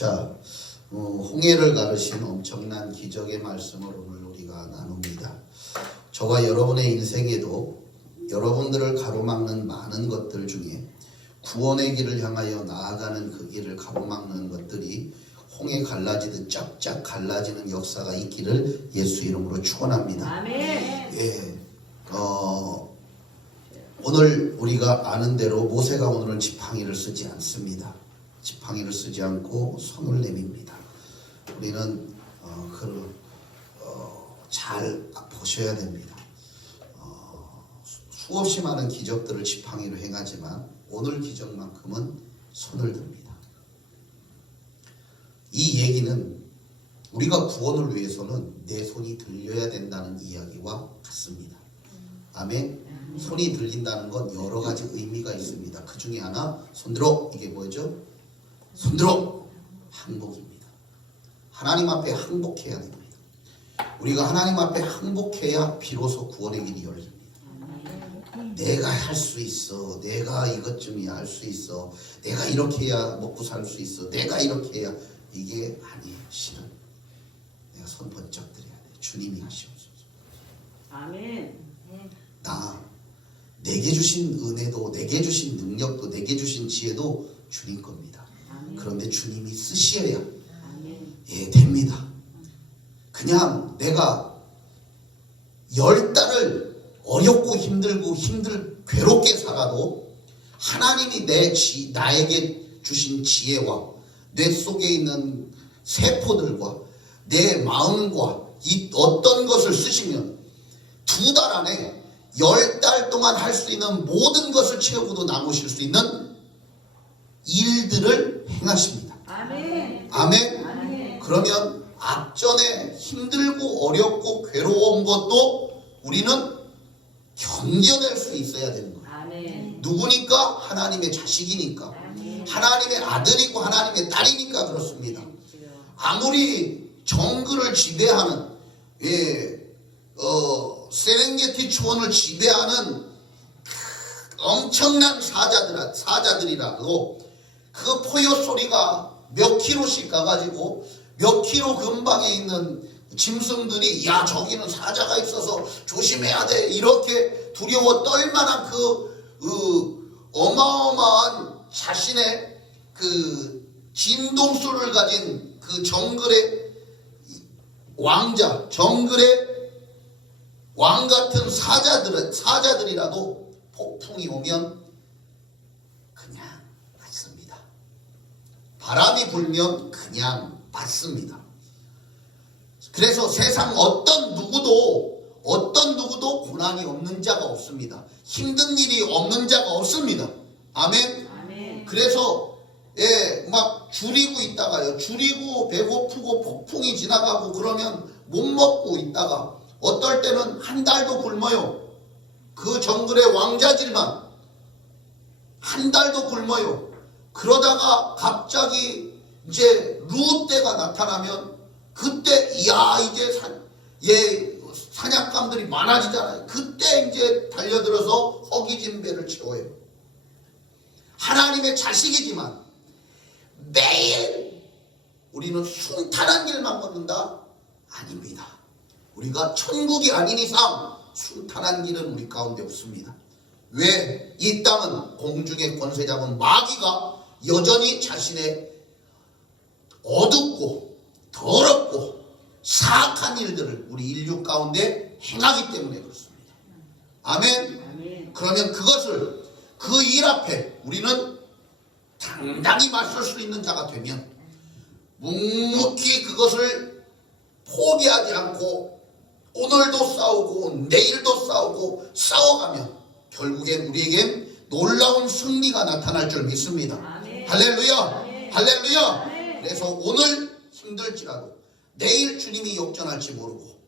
자, 홍해를 가르신 엄청난 기적의 말씀을 오늘 우리가 나눕니다. 저와 여러분의 인생에도 여러분들을 가로막는 많은 것들 중에 구원의 길을 향하여 나아가는 그 길을 가로막는 것들이 홍해 갈라지듯 쫙쫙 갈라지는 역사가 있기를 예수 이름으로 축원합니다. 아멘. 예, 오늘 우리가 아는 대로 모세가 오늘은 지팡이를 쓰지 않습니다. 지팡이를 쓰지 않고 손을 내밉니다. 우리는 잘 보셔야 됩니다. 수없이 많은 기적들을 지팡이로 행하지만 오늘 기적만큼은 손을 듭니다. 이 얘기는 우리가 구원을 위해서는 내 손이 들려야 된다는 이야기와 같습니다. 아멘. 손이 들린다는 건 여러 가지 의미가 있습니다. 그 중에 하나, 손들어. 이게 뭐죠? 손들어. 항복입니다. 하나님 앞에 항복해야 됩니다. 우리가 하나님 앞에 항복해야 비로소 구원의 길이 열립니다. 내가 할 수 있어. 내가 이것쯤이야 할 수 있어. 내가 이렇게 해야 먹고 살 수 있어. 내가 이렇게 해야. 이게 아니에요. 실은 내가 손 번쩍 들어야 돼. 주님이 하시옵소서. 아멘. 내게 주신 은혜도, 내게 주신 능력도, 내게 주신 지혜도 주님 겁니다. 아멘. 그런데 주님이 쓰셔야 아멘. 됩니다. 그냥 내가 10달을 어렵고 힘들고 괴롭게 살아도 하나님이 나에게 주신 지혜와 뇌 속에 있는 세포들과 내 마음과 이 어떤 것을 쓰시면 2달 안에 10달 동안 할 수 있는 모든 것을 채우고도 남으실 수 있는 일들을 행하십니다. 아멘. 아멘. 아멘. 그러면 앞전에 힘들고 어렵고 괴로운 것도 우리는 견뎌낼 수 있어야 되는 거예요. 아멘. 누구니까? 하나님의 자식이니까. 아멘. 하나님의 아들이고 하나님의 딸이니까 그렇습니다. 아무리 정글을 지배하는 세렝게티 초원을 지배하는 엄청난 사자들이라도 그 포효 소리가 몇 킬로씩 가가지고 몇 킬로 근방에 있는 짐승들이 야 저기는 사자가 있어서 조심해야 돼 이렇게 두려워 떨만한 그 어마어마한 자신의 그 진동수를 가진 그 정글의 왕자, 정글의 왕 같은 사자들이라도 폭풍이 오면 그냥 맞습니다. 바람이 불면 그냥 맞습니다. 그래서 세상 어떤 누구도 고난이 없는 자가 없습니다. 힘든 일이 없는 자가 없습니다. 아멘. 아멘. 그래서 막 줄이고 있다가요. 줄이고 배고프고 폭풍이 지나가고 그러면 못 먹고 있다가 어떨 때는 한 달도 굶어요. 그 정글의 왕자들만 한 달도 굶어요. 그러다가 갑자기 이제 루 때가 나타나면 그때 이제 사냥감들이 많아지잖아요. 그때 이제 달려들어서 허기진 배를 채워요. 하나님의 자식이지만 매일 우리는 순탄한 길만 걷는다? 아닙니다. 우리가 천국이 아닌 이상 순탄한 길은 우리 가운데 없습니다. 왜? 이 땅은 공중의 권세 잡은 마귀가 여전히 자신의 어둡고 더럽고 사악한 일들을 우리 인류 가운데 행하기 때문에 그렇습니다. 아멘. 아멘. 그러면 그것을 그 일 앞에 우리는 당당히 맞설 수 있는 자가 되면 묵묵히 그것을 포기하지 않고 오늘도 싸우고 내일도 싸우고 싸워가면 결국엔 우리에겐 놀라운 승리가 나타날 줄 믿습니다. 아멘. 할렐루야. 아멘. 할렐루야. 아멘. 그래서 오늘 힘들지라도 내일 주님이 역전할지 모르고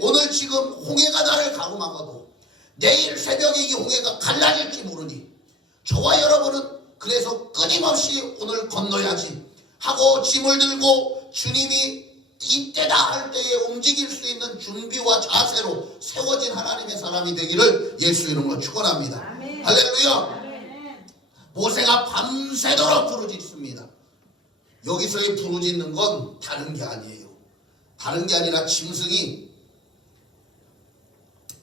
오늘 지금 홍해가 나를 가로막아도 내일 새벽에 이 홍해가 갈라질지 모르니 저와 여러분은 그래서 끊임없이 오늘 건너야지 하고 짐을 들고 주님이 이때다 할 때에 움직일 수 있는 준비와 자세로 세워진 하나님의 사람이 되기를 예수 이름으로 축원합니다. 아멘. 할렐루야. 아멘. 모세가 밤새도록 부르짖습니다. 여기서의 부르짖는 건 다른 게 아니에요. 다른 게 아니라 짐승이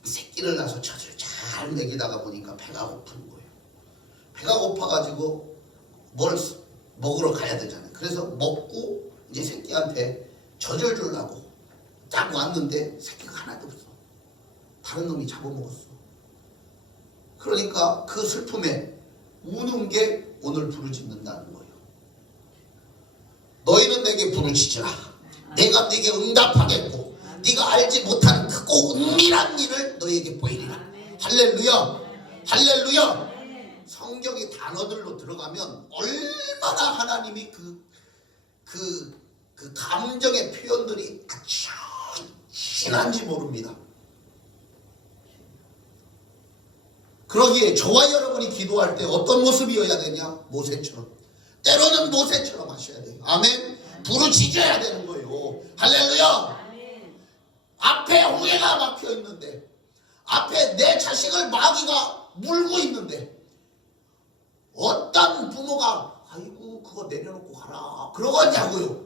새끼를 낳아서 젖을 잘 먹이다가 보니까 배가 고픈 거예요. 배가 고파가지고 뭘 먹으러 가야 되잖아요. 그래서 먹고 이제 새끼한테 젖을 주려고 딱 왔는데 새끼가 하나도 없어. 다른 놈이 잡아먹었어. 그러니까 그 슬픔에 우는 게 오늘 부르짖는다는 거예요. 너희는 내게 부르짖으라. 내가 네게 응답하겠고 네가 알지 못하는 크고 은밀한 일을 너희에게 보이리라. 할렐루야. 할렐루야. 성경의 단어들로 들어가면 얼마나 하나님이 그 감정의 표현들이 아주 진한지 모릅니다. 그러기에 저와 여러분이 기도할 때 어떤 모습이어야 되냐? 모세처럼. 때로는 모세처럼 하셔야 돼요. 아멘. 부르짖어야 되는 거예요. 할렐루야. 앞에 후회가 막혀 있는데, 앞에 내 자식을 마귀가 물고 있는데, 어떤 부모가 아이고 그거 내려놓고 가라 그러겠냐고요.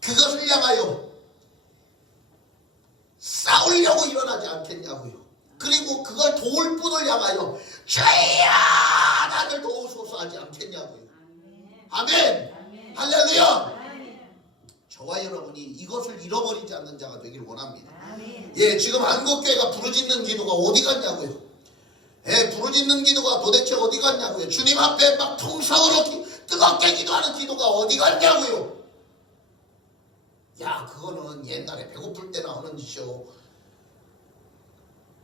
그것을 향하여 싸우려고 일어나지 않겠냐고요. 그리고 그걸 도울 분을 향하여 주야 나를 도우소서 하지 않겠냐고요. 아멘. 아멘. 할렐루야. 아멘. 저와 여러분이 이것을 잃어버리지 않는 자가 되길 원합니다. 아멘. 예, 지금 한국교회가 부르짖는 기도가 어디 갔냐고요. 예, 부르짖는 기도가 도대체 어디 갔냐고요. 주님 앞에 막 통성으로 뜨겁게 기도하는 기도가 어디 갔냐고요. 야, 그거는 옛날에 배고플 때 나오는 짓이요.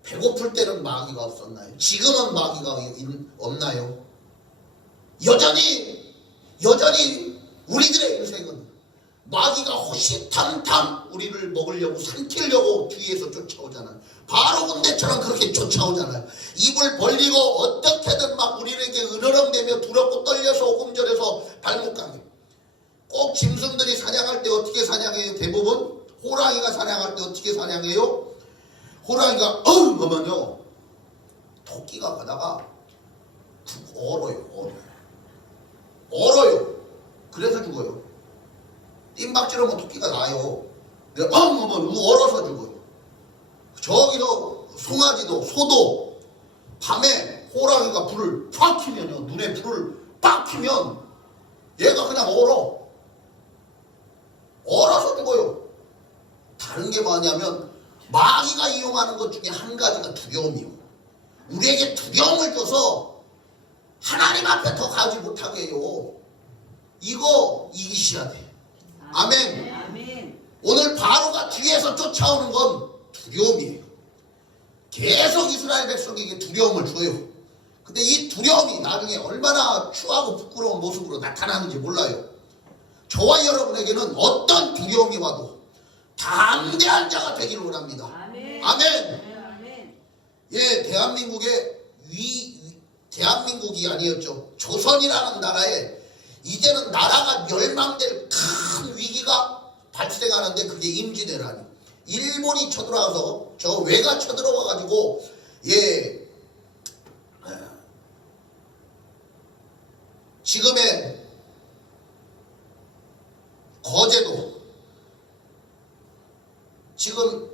배고플 때는 마귀가 없었나요? 지금은 마귀가 없나요? 여전히 우리들의 인생은 마귀가 호시탐탐 우리를 먹으려고 삼키려고 뒤에서 쫓아오잖아요. 바로 군대처럼 그렇게 쫓아오잖아요. 입을 벌리고 어떻게든 막 우리에게 으르렁대며 두렵고 떨려서 오금절해서 발목 감겨. 꼭 짐승들이 사냥할 때 어떻게 사냥해요? 대부분 호랑이가 사냥할 때 어떻게 사냥해요? 호랑이가 하면요 토끼가 가다가 얼어요. 그래서 죽어요. 띵박질하면 토끼가 나요. 근데 하면 얼어서 죽어요. 저기도 송아지도 소도 밤에 호랑이가 불을 팍 켜면요, 눈에 불을 팍 켜면 얘가 그냥 얼어서 죽어요. 다른 게 뭐냐면 마귀가 이용하는 것 중에 한 가지가 두려움이요. 우리에게 두려움을 줘서 하나님 앞에 더 가지 못하게 해요. 이거 이기셔야 돼. 아멘. 아멘. 오늘 바로가 뒤에서 쫓아오는 건 두려움이에요. 계속 이스라엘 백성에게 두려움을 줘요. 근데 이 두려움이 나중에 얼마나 추하고 부끄러운 모습으로 나타나는지 몰라요. 저와 여러분에게는 어떤 두려움이 와도 담대한 자가 되기를 원합니다. 아멘. 아멘. 예, 대한민국이 아니었죠. 조선이라는 나라에 이제는 나라가 멸망될 큰 위기가 발생하는데 그게 임진왜란이. 일본이 쳐들어와서 저 외가 쳐들어와가지고 지금의 거제도 지금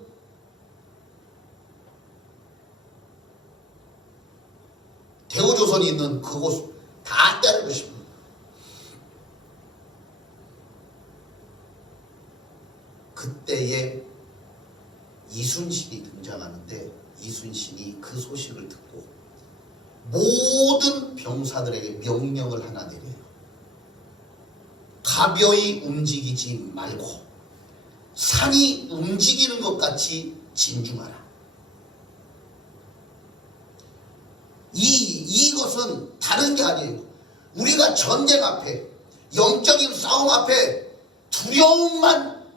대우조선이 있는 그곳 다 때리고 싶습니다. 그때에 이순신이 등장하는데 이순신이 그 소식을 듣고 모든 병사들에게 명령을 하나 내려요. 가벼이 움직이지 말고 산이 움직이는 것 같이 진중하라. 이것은 다른 게 아니에요. 우리가 전쟁 앞에, 영적인 싸움 앞에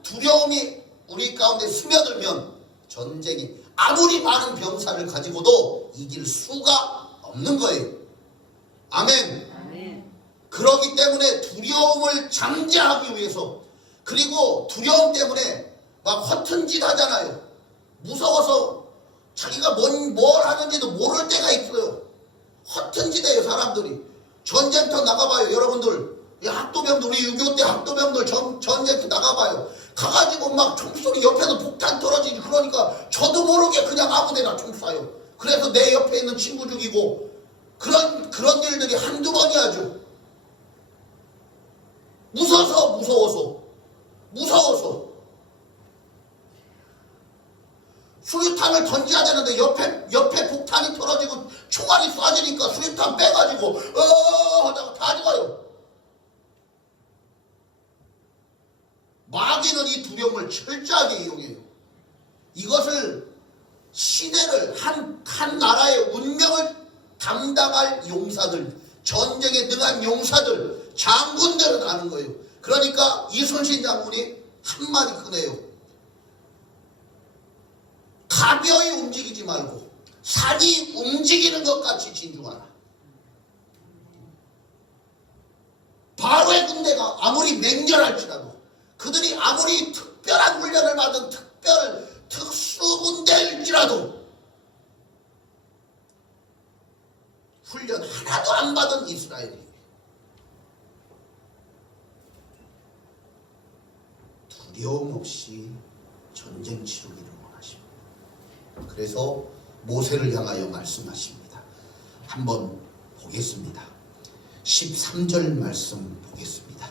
두려움이 우리 가운데 스며들면 전쟁이 아무리 많은 병사를 가지고도 이길 수가 없는 거예요. 아멘. 아멘. 그렇기 때문에 두려움을 잠재하기 위해서, 그리고 두려움 때문에 막 허튼 짓 하잖아요. 무서워서 자기가 뭘 하는지도 모를 때가 있어요. 허튼 지대에 사람들이 전쟁터 나가봐요. 여러분들 이 학도병들 우리 6.25 때 학도병들 전쟁터 나가봐요. 가가지고 막 총소리 옆에서 폭탄 떨어지지. 그러니까 저도 모르게 그냥 아무데나 총 쏴요. 그래서 내 옆에 있는 친구 죽이고 그런 일들이 한두 번이 아주 무서워서 수류탄을 던져야 되는데 옆에 폭탄이 떨어지고 총알이 쏴지니까 수류탄 빼가지고 하다가 다 죽어요. 마귀는 이 두려움을 철저하게 이용해요. 이것을 시대를 한 나라의 운명을 담당할 용사들, 전쟁에 능한 용사들, 장군들은 아는 거예요. 그러니까 이순신 장군이 한마디 꺼내요. 가벼이 움직이지 말고 산이 움직이는 것 같이 진중하라. 바로의 군대가 아무리 맹렬할지라도 그들이 아무리 특별한 훈련을 받은 특수군대일지라도 훈련 하나도 안 받은 이스라엘이 두려움 없이 전쟁 치르기를 원하십니다. 그래서 모세를 향하여 말씀하십니다. 한번 보겠습니다. 13절 말씀 보겠습니다.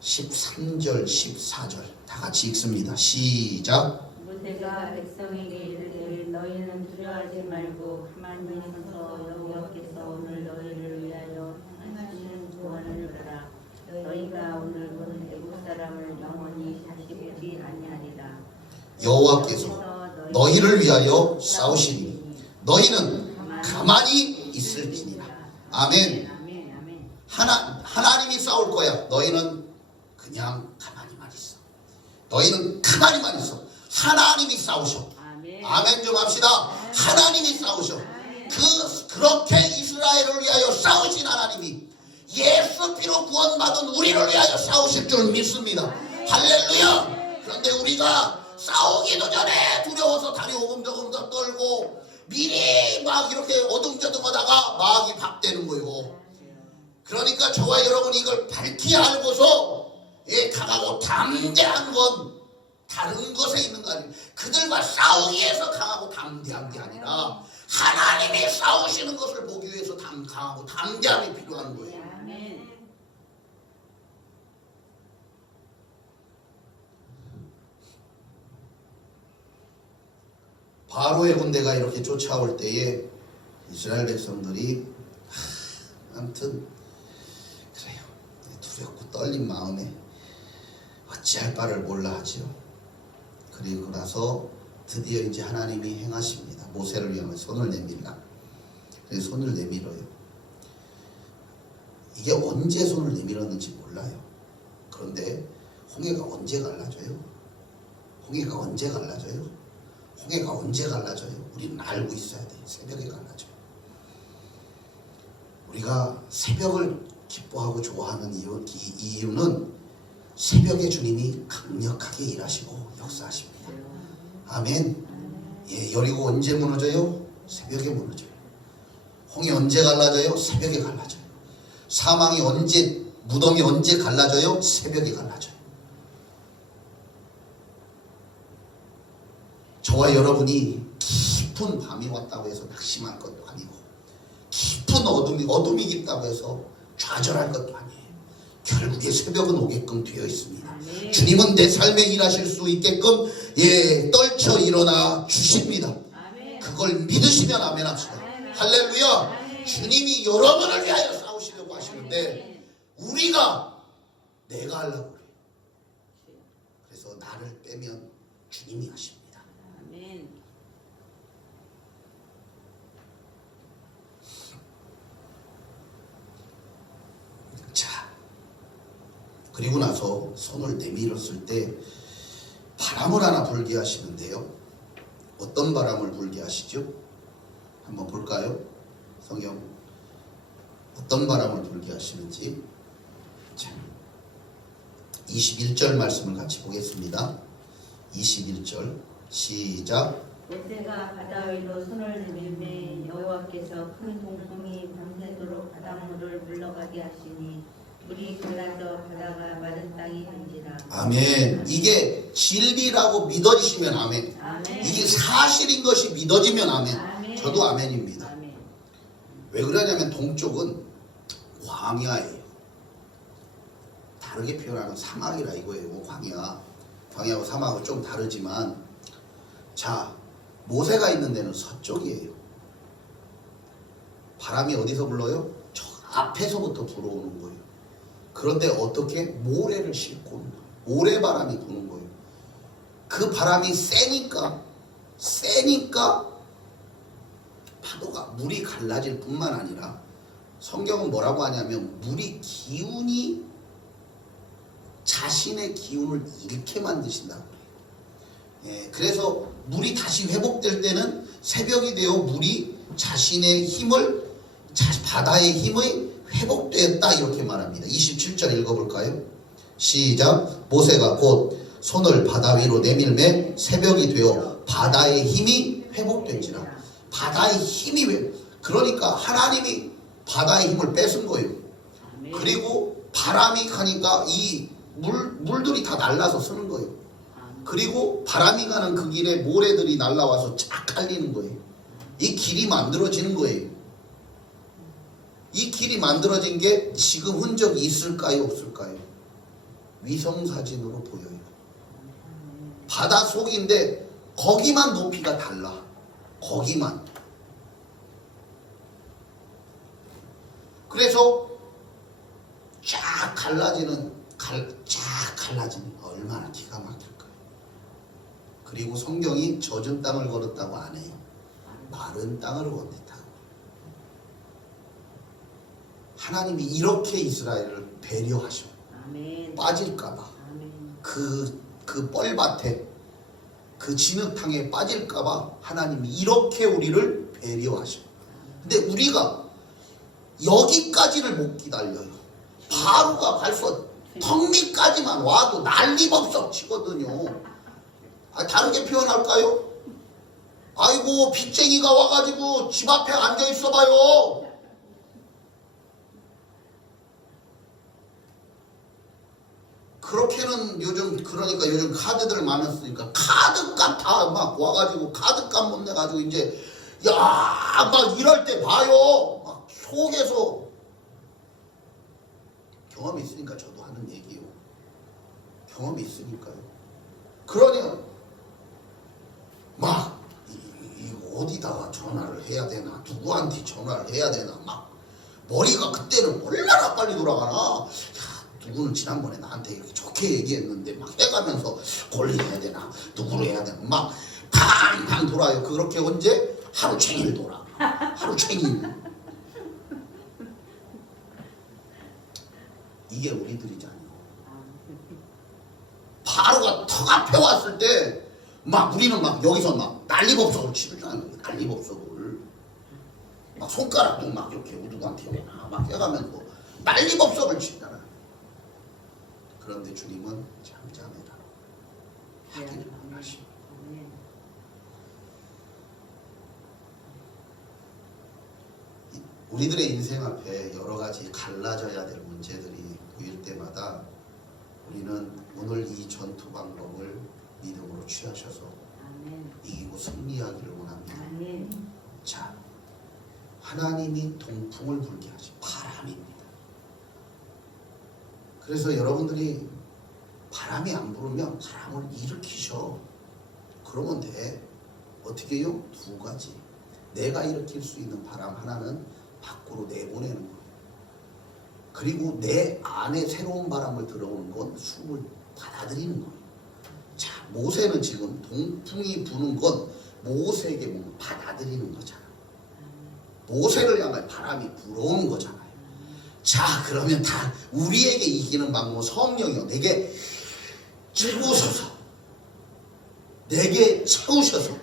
13절 14절 다 같이 읽습니다. 시작. 모세가 백성에게 이르되 너희는 두려워하지 말고 가만히 서서 여호와께서 오늘 너희를 위하여 행하시는 구원을 보라. 너희가 오늘 본 애국 사람을 영원히 다시 보지 아니하리라. 여호와께서 너희를 위하여 싸우시니 너희는 가만히 있을지니라. 아멘. 하나님이 싸울 거야. 너희는 그냥 가만히만 있어. 너희는 가만히만 있어. 하나님이 싸우셔. 아멘 좀 합시다. 하나님이 싸우셔. 그렇게 이스라엘을 위하여 싸우신 하나님이 예수 피로 구원받은 우리를 위하여 싸우실 줄 믿습니다. 할렐루야. 그런데 우리가 싸우기도 전에 두려워서 다리 오금저금 떨고 미리 막 이렇게 어둥저둥하다가 마귀 박대는 거예요. 그러니까 저와 여러분이 이걸 밝히 알고서 강하고 담대한 건 다른 것에 있는 거 아니에요. 그들과 싸우기 위해서 강하고 담대한 게 아니라 하나님이 싸우시는 것을 보기 위해서 강하고 담대함이 필요한 거예요. 바로의 군대가 이렇게 쫓아올 때에 이스라엘 백성들이 아무튼 그래요. 두렵고 떨린 마음에 어찌할 바를 몰라 하지요. 그리고 나서 드디어 이제 하나님이 행하십니다. 모세를 위하여 손을 내밀라. 그래서 손을 내밀어요. 이게 언제 손을 내밀었는지 몰라요. 그런데 홍해가 언제 갈라져요? 홍해가 언제 갈라져요? 홍해가 언제 갈라져요? 우리는 알고 있어야 돼요. 새벽에 갈라져요. 우리가 새벽을 기뻐하고 좋아하는 이유는 새벽에 주님이 강력하게 일하시고 역사하십니다. 아멘. 여리고 언제 무너져요? 새벽에 무너져요. 홍해 언제 갈라져요? 새벽에 갈라져요. 무덤이 언제 갈라져요? 새벽에 갈라져요. 저와 여러분이 깊은 밤이 왔다고 해서 낙심할 것도 아니고 깊은 어둠이 깊다고 해서 좌절할 것도 아니에요. 결국에 새벽은 오게끔 되어 있습니다. 아멘. 주님은 내 삶에 일하실 수 있게끔 떨쳐 일어나 주십니다. 아멘. 그걸 믿으시면 아멘 합시다. 아멘. 할렐루야. 아멘. 주님이 여러분을 위하여 싸우시려고 하시는데 우리가 내가 하려고 그래요. 그래서 나를 빼면 주님이 하십니다. 자, 그리고 나서 손을 내밀었을 때 바람을 하나 불게 하시는데요. 어떤 바람을 불게 하시죠? 한번 볼까요? 성경 어떤 바람을 불게 하시는지. 자, 21절 말씀을 같이 보겠습니다. 21절 시작. 모세가 바다 위로 손을 내밀매 여호와께서 큰 동풍이 밤새도록 바닷물을 물러가게 하시니 물이 갈라져 바다가 마른 땅이 된지라. 아멘. 이게 진리라고 믿어지시면 아멘. 아멘. 이게 사실인 것이 믿어지면 아멘. 아멘. 저도 아멘입니다. 아멘. 왜 그러냐면 동쪽은 광야예요. 다르게 표현하면 사막이라 이거예요. 광야. 광야하고 사막은 좀 다르지만, 자, 모세가 있는 데는 서쪽이에요. 바람이 어디서 불러요? 저 앞에서부터 불어오는 거예요. 그런데 어떻게? 모래를 싣고 오는 거예요. 모래바람이 부는 거예요. 그 바람이 세니까 파도가, 물이 갈라질 뿐만 아니라, 성경은 뭐라고 하냐면 물이 기운이 자신의 기운을 잃게 만드신다고 그래요. 예, 그래서 물이 다시 회복될 때는 새벽이 되어 물이 자신의 힘을, 바다의 힘이 회복되었다 이렇게 말합니다. 27절 읽어볼까요? 시작. 모세가 곧 손을 바다 위로 내밀매 새벽이 되어 바다의 힘이 회복된지라. 바다의 힘이 그러니까 하나님이 바다의 힘을 뺏은 거예요. 아멘. 그리고 바람이 가니까 이 물들이 다 날라서 쓰는 거예요. 아멘. 그리고 바람이 가는 그 길에 모래들이 날라와서 쫙 깔리는 거예요. 이 길이 만들어지는 거예요. 이 길이 만들어진 게 지금 흔적이 있을까요, 없을까요? 위성사진으로 보여요. 바다 속인데 거기만 높이가 달라. 거기만. 그래서 쫙 갈라지는 얼마나 기가 막힐까요? 그리고 성경이 젖은 땅을 걸었다고 안 해요. 마른 땅을 건넜다고. 하나님이 이렇게 이스라엘을 배려하셔. 아멘. 빠질까봐. 아멘. 그 뻘밭에, 그 진흙탕에 빠질까봐 하나님이 이렇게 우리를 배려하셔. 근데 우리가 여기까지를 못 기다려요. 바로가 벌써 턱 밑까지만 와도 난리법석 치거든요. 다르게 표현할까요? 아이고 빚쟁이가 와가지고 집 앞에 앉아 있어봐요. 그렇게는 그러니까 요즘 카드들 많았으니까 카드값 다 막 와가지고 카드값 못 내가지고 이제 막 이럴 때 봐요. 막 속에서 경험이 있으니까 저도 하는 얘기요. 경험이 있으니까요. 그러냐 막 이거 어디다가 전화를 해야 되나, 누구한테 전화를 해야 되나, 막 머리가 그때는 얼마나 빨리 돌아가나. 누구는 지난번에 나한테 이렇게 좋게 얘기했는데 막 해가면서 권리해야 되나, 누구를 해야 되나, 막 팡팡 돌아요. 그렇게 언제? 하루 종일 돌아. 하루 종일. 이게 우리들이잖아요. 바로가 턱 앞에 왔을 때 막 우리는 막 여기서 막 난리법석을 치잖아요. 난리법석을 막 손가락도 막 이렇게 누구한테 해나 막 해가면서 난리법석을 치잖아요. 그런데 주님은 잠잠해라 하기를 원하십니다. 아멘. 우리들의 인생 앞에 여러 가지 갈라져야 될 문제들이 보일 때마다 우리는 오늘 이 전투 방법을 믿음으로 취하셔서 아멘. 이기고 승리하기를 원합니다. 아멘. 자, 하나님이 동풍을 불게 하시 바람입니다. 그래서 여러분들이 바람이 안 불으면 바람을 일으키셔. 그러면 돼. 어떻게 해요? 두 가지. 내가 일으킬 수 있는 바람 하나는 밖으로 내보내는 거예요. 그리고 내 안에 새로운 바람을 들어오는 건 숨을 받아들이는 거예요. 자, 모세는 지금 동풍이 부는 건 모세에게 뭔가 받아들이는 거잖아. 모세를 향해 바람이 불어오는 거잖아요. 자, 그러면 다 우리에게 이기는 방법은 성령이요. 내게 채우셔서, 내게 채우셔서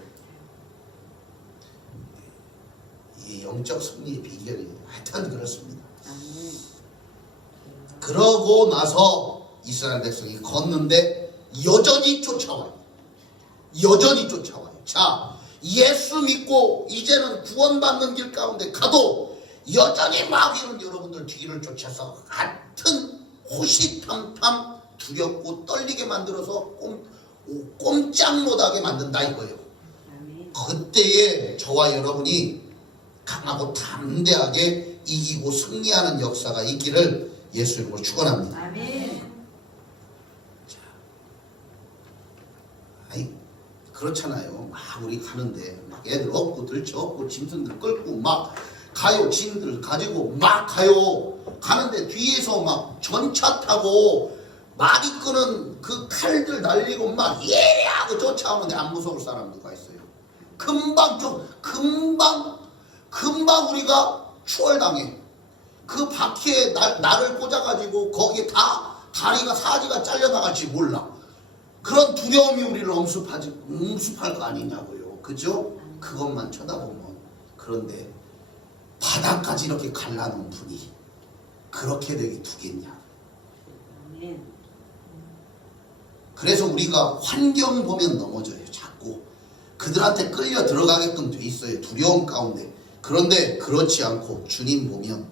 이 영적 승리의 비결이 하여튼 그렇습니다. 아멘. 그러고 나서 이스라엘 백성이 걷는데 여전히 쫓아와요. 여전히 쫓아와요. 자, 예수 믿고 이제는 구원받는 길 가운데 가도 여전히 마귀는 여러분들 뒤를 쫓아서 같은 호시탐탐 두렵고 떨리게 만들어서 꼼짝 못하게 만든다 이거예요. 아멘. 그때에 저와 여러분이 강하고 담대하게 이기고 승리하는 역사가 있기를 예수 이름으로 축원합니다. 아멘. 아이 그렇잖아요. 막 우리 가는데 막 애들 업고 들쳐 업고 짐승들 끌고 막 가요. 짐들 가지고 막 가요. 가는데 뒤에서 막 전차 타고 마디 끄는 그 칼들 날리고 막 예리하고 쫓아오는데 안 무서울 사람 누가 있어요? 금방 우리가 추월당해. 그 바퀴에 나를 꽂아가지고 거기에 다 다리가 사지가 잘려나갈지 몰라. 그런 두려움이 우리를 엄습할 거 아니냐고요. 그죠? 그것만 쳐다보면. 그런데 바닥까지 이렇게 갈라놓은 분이 그렇게 되게 두겠냐. 아멘. 그래서 우리가 환경 보면 넘어져요. 자꾸 그들한테 끌려 들어가게끔 돼 있어요. 두려움 가운데. 그런데 그렇지 않고 주님 보면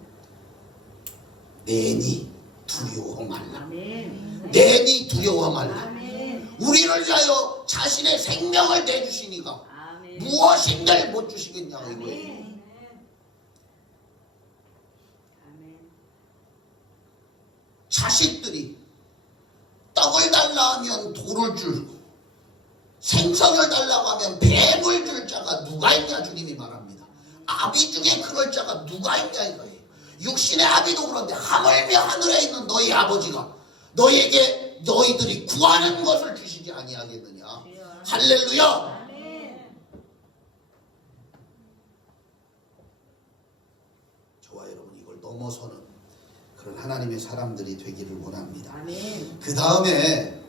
내니 두려워 말라. 아멘. 내니 두려워 말라. 아멘. 우리를 위하여 자신의 생명을 내주시니까 아멘. 무엇인들 못 주시겠냐고 이거예요. 아멘. 아멘. 자식들이 떡을 달라 하면 돌을 줄고 생선을 달라고 하면 뱀을 줄 자가 누가 있냐 주님이 말합니다. 아비 중에 그럴 자가 누가 있냐 이거예요. 육신의 아비도 그런데 하물며 하늘에 있는 너희 아버지가 너희에게 너희들이 구하는 것을 주시지 아니하겠느냐. 할렐루야. 아멘. 저와 여러분 이걸 넘어서는 그런 하나님의 사람들이 되기를 원합니다. 아멘. 그 다음에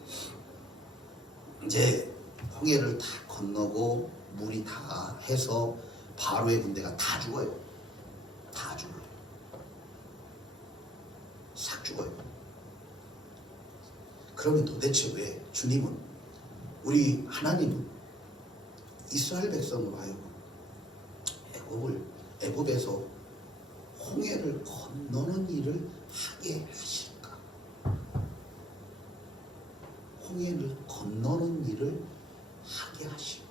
이제 홍해를 다 건너고 물이 다 해서 바로의 군대가 다 죽어요. 다 죽어요. 싹 죽어요. 그러면 도대체 왜 주님은 우리 하나님은 이스라엘 백성으로 하여금 애굽에서 홍해를 건너는 일을 하게 하실까? 홍해를 건너는 일을 하게 하실까?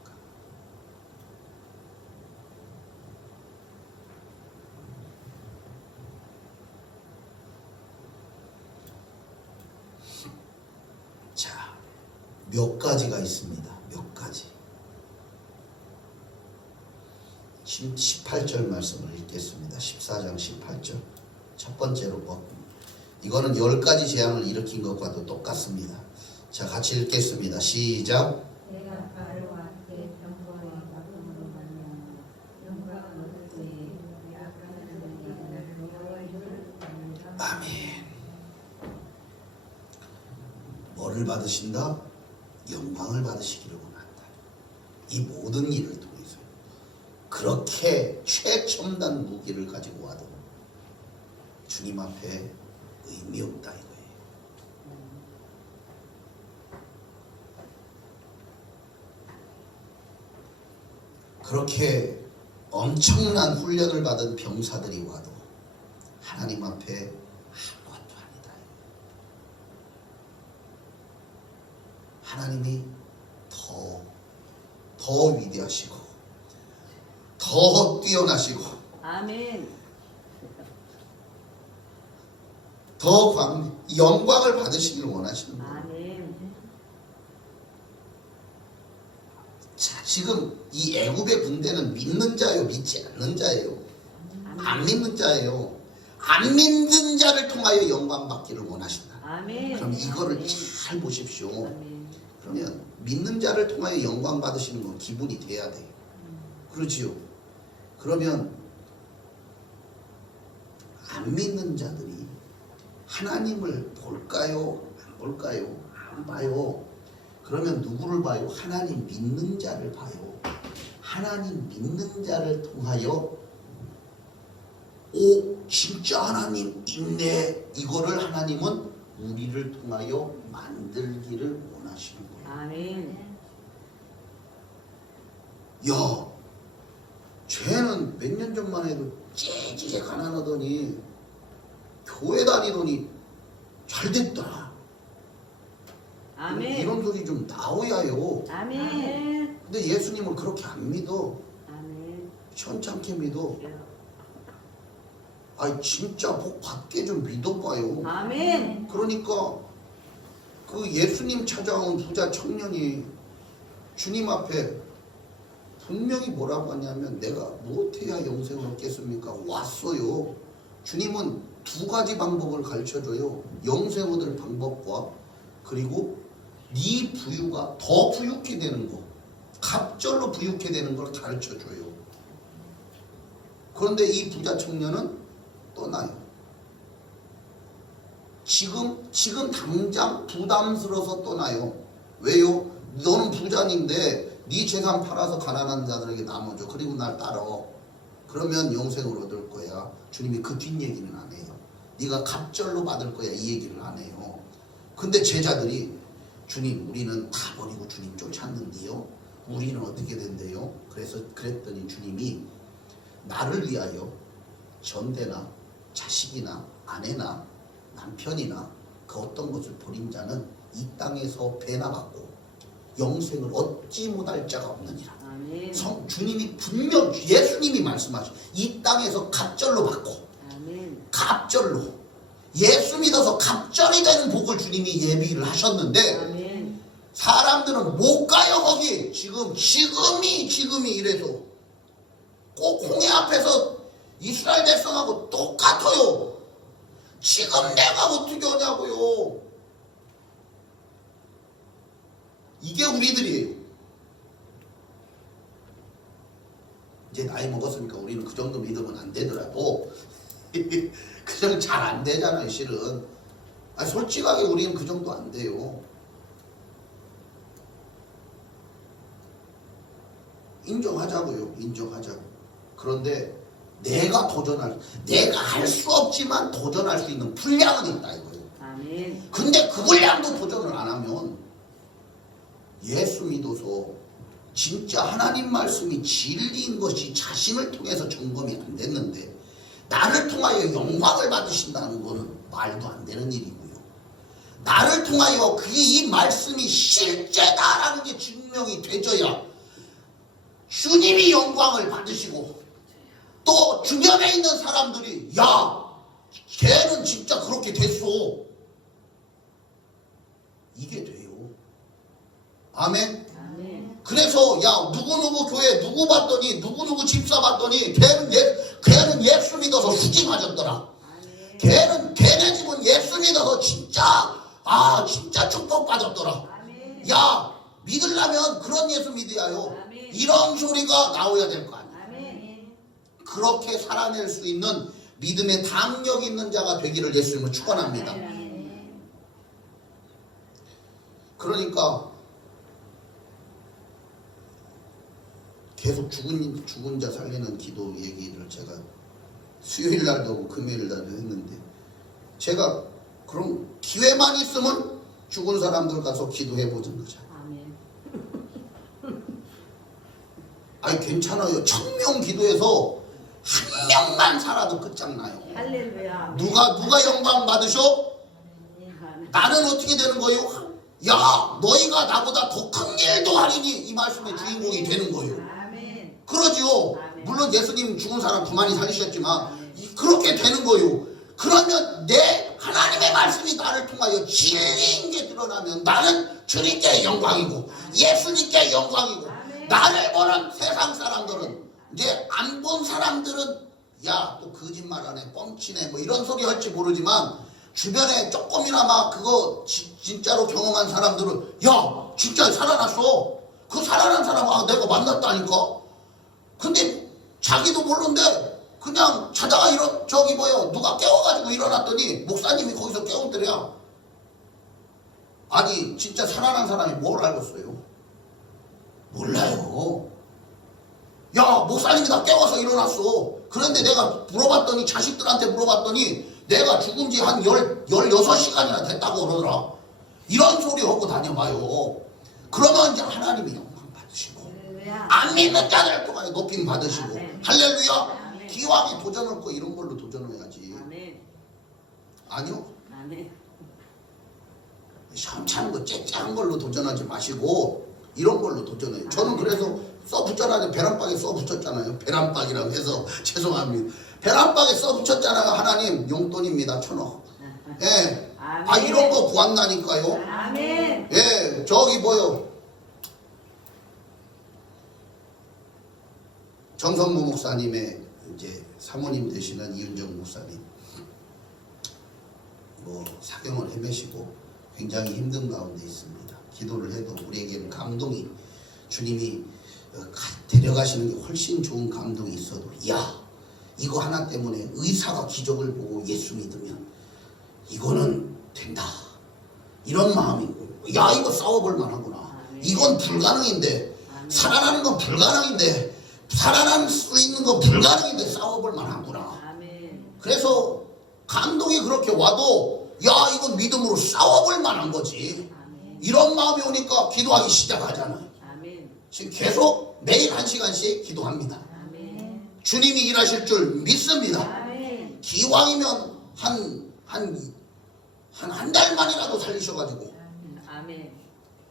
자, 몇 가지가 있습니다. 몇 가지. 18절 말씀을 읽겠습니다. 14장 18절. 첫 번째로 이거는 10가지 재앙을 일으킨 것과도 똑같습니다. 자, 같이 읽겠습니다. 시작. 내가 바로와 그의 병거의 마음으로 말미암아 영광을 얻을 때에 약한 자들이 여호와의 이름을 부르리라. 아멘. 뭐를 받으신다? 영광을 받으시기를 원한다. 이 모든 일을 통해서 그렇게 최첨단 무기를 가지고 와도 주님 앞에 의미 없다 이거예요. 그렇게 엄청난 훈련을 받은 병사들이 와도 하나님 앞에 아무것도 아니다. 하나님이 더 위대하시고 더 뛰어나시고 아멘. 더 영광을 받으시기를 원하시는 거예요. 아멘. 자, 지금 이 애굽의 군대는 믿는 자요, 믿지 않는 자예요. 안 믿는 자예요. 안 믿는 자를 통하여 영광 받기를 원하신다. 아멘. 그럼 이거를 아멘. 잘 보십시오. 아멘. 그러면 믿는 자를 통하여 영광 받으시는 건 기분이 돼야 돼요. 그렇지요. 그러면 안 믿는 자들이 하나님을 볼까요? 안 볼까요? 안 봐요. 그러면 누구를 봐요? 하나님 믿는 자를 봐요. 하나님 믿는 자를 통하여 진짜 하나님 있네. 이거를 하나님은 우리를 통하여 만들기를 원하시는 거예요. 아멘. 야, 쟤는 몇 년 전만 해도 찌질하게 가난하더니 교회 다니더니 잘 됐다. 아멘. 이런 소리 좀 나오야요. 아멘. 근데 예수님을 그렇게 안 믿어. 아멘. 현찮게 믿어. 아니 진짜 복 받게 좀 믿어봐요. 아멘. 그러니까 그 예수님 찾아온 부자 청년이 주님 앞에 분명히 뭐라고 하냐면 내가 무엇해야 영생을 얻겠습니까? 왔어요. 주님은 두 가지 방법을 가르쳐줘요. 영생 얻을 방법과 그리고 네 부유가 더 부유케 되는 거, 갑절로 부유케 되는 걸 가르쳐줘요. 그런데 이 부자 청년은 떠나요. 지금 당장 부담스러워서 떠나요. 왜요? 너는 부자인데 네 재산 팔아서 가난한 자들에게 나눠줘. 그리고 날 따라. 그러면 영생을 얻을 거야. 주님이 그 뒷얘기는 안 해요. 네가 갑절로 받을 거야. 이 얘기를 안 해요. 근데 제자들이 주님 우리는 다 버리고 주님 쫓았는데요. 우리는 어떻게 된대요? 그랬더니 주님이 나를 위하여 전대나 자식이나 아내나 남편이나 그 어떤 것을 버린 자는 이 땅에서 배나 받고 영생을 얻지 못할 자가 없느니라. 아멘. 주님이 분명 예수님이 말씀하셔. 이 땅에서 갑절로 받고 아멘. 갑절로 예수 믿어서 갑절이 되는 복을 주님이 예비를 하셨는데 아멘. 사람들은 못 가요. 거기 지금이 이래서 꼭 홍해 앞에서 이스라엘 백성하고 똑같아요. 지금 내가 어떻게 하냐고요. 이게 우리들이에요. 이제 나이 먹었으니까 우리는 그 정도 믿으면 안 되더라도 그 정도 잘 안 되잖아요. 실은 솔직하게 우리는 그 정도 안 돼요. 인정하자고요. 인정하자고. 그런데 내가 할 수 없지만 도전할 수 있는 분량은 있다 이거예요. 아멘. 근데 그 분량도 도전을 안 하면 예수 믿어서 진짜 하나님 말씀이 진리인 것이 자신을 통해서 점검이 안 됐는데 나를 통하여 영광을 받으신다는 것은 말도 안 되는 일이고요. 나를 통하여 이 말씀이 실제다라는 게 증명이 되져야 주님이 영광을 받으시고 또 주변에 있는 사람들이 야 걔는 진짜 그렇게 됐어. 이게 돼요. 아멘. 아멘. 그래서 야 누구누구 교회 누구 봤더니 누구누구 집사 봤더니 걔는 예수 믿어서 수지 맞았더라. 아멘. 걔네 집은 예수 믿어서 진짜 축복 받았더라. 아멘. 야 믿으려면 그런 예수 믿어야요. 아멘. 이런 소리가 나와야 될 거 아니야. 아멘. 그렇게 살아낼 수 있는 믿음의 담력 있는 자가 되기를 예수님은 축원합니다. 아멘. 그러니까 계속 죽은 자 살리는 기도 얘기를 제가 수요일 날도 하고 금요일 날도 했는데 제가 그럼 기회만 있으면 죽은 사람들 가서 기도해 보는 거죠. 아멘. 아니 괜찮아요. 1000명 기도해서 한 명만 살아도 끝장나요. 할렐루야. 누가 영광 받으셔? 아멘. 나는 어떻게 되는 거예요? 야 너희가 나보다 더 큰 일도 하리니 이 말씀의 주인공이 되는 거예요. 아멘. 그러지요. 아멘. 물론 예수님 죽은 사람 두 많이 살리셨지만 그렇게 되는 거예요. 그러면 내 하나님의 말씀이 나를 통하여 진리인 게 드러나면 나는 주님께 영광이고 예수님께 영광이고 나를 보는 세상 사람들은 이제 안 본 사람들은 야 또 거짓말하네 뻥치네 뭐 이런 소리 할지 모르지만 주변에 조금이나마 그거 진짜로 경험한 사람들은 야 진짜 살아났어. 그 살아난 사람 내가 만났다니까. 근데 자기도 모르는데 그냥 자다가 누가 깨워가지고 일어났더니 목사님이 거기서 깨우더래요. 아니 진짜 살아난 사람이 뭘 알겠어요? 몰라요. 야 목사님이 나 깨워서 일어났어. 그런데 내가 물어봤더니 자식들한테 물어봤더니 내가 죽은 지 한 16시간이나 됐다고 그러더라. 이런 소리 하고 다녀봐요. 그러면 이제 하나님이 영광 받으시고 할렐루야. 안 믿는 자들을 통하여 높임 받으시고 아멘. 할렐루야. 아멘. 기왕이 도전할 거 이런 걸로 도전해야지. 아멘. 아니요. 아멘. 시험찮은 거 째째한 걸로 도전하지 마시고 이런 걸로 도전해요. 저는 그래서 써붙잖아요. 계란빵에 써붙였잖아요. 계란빵이라고 해서 죄송합니다. 계란빵에 써붙였잖아요. 하나님 용돈입니다. 1,000원. 예. 아 이런 거 구한다니까요. 아멘. 예. 저기 뭐요. 정성무 목사님의 이제 사모님 되시는 이은정 목사님 뭐 사경을 헤매시고 굉장히 힘든 가운데 있습니다. 기도를 해도 우리에게는 감동이 주님이 데려가시는 게 훨씬 좋은 감동이 있어도 야 이거 하나 때문에 의사가 기적을 보고 예수 믿으면 이거는 된다 이런 마음이고 야 이거 싸워볼 만하구나 이건 불가능인데 살아나는 건 불가능인데 살아날 수 있는 건 불가능인데 싸워볼 만하구나. 아멘. 그래서 감동이 그렇게 와도 야 이건 믿음으로 싸워볼 만한 거지. 아멘. 이런 마음이 오니까 기도하기 시작하잖아요. 아멘. 지금 계속 매일 1시간씩 기도합니다. 아멘. 주님이 일하실 줄 믿습니다. 아멘. 기왕이면 한 달만이라도 살리셔가지고 아멘.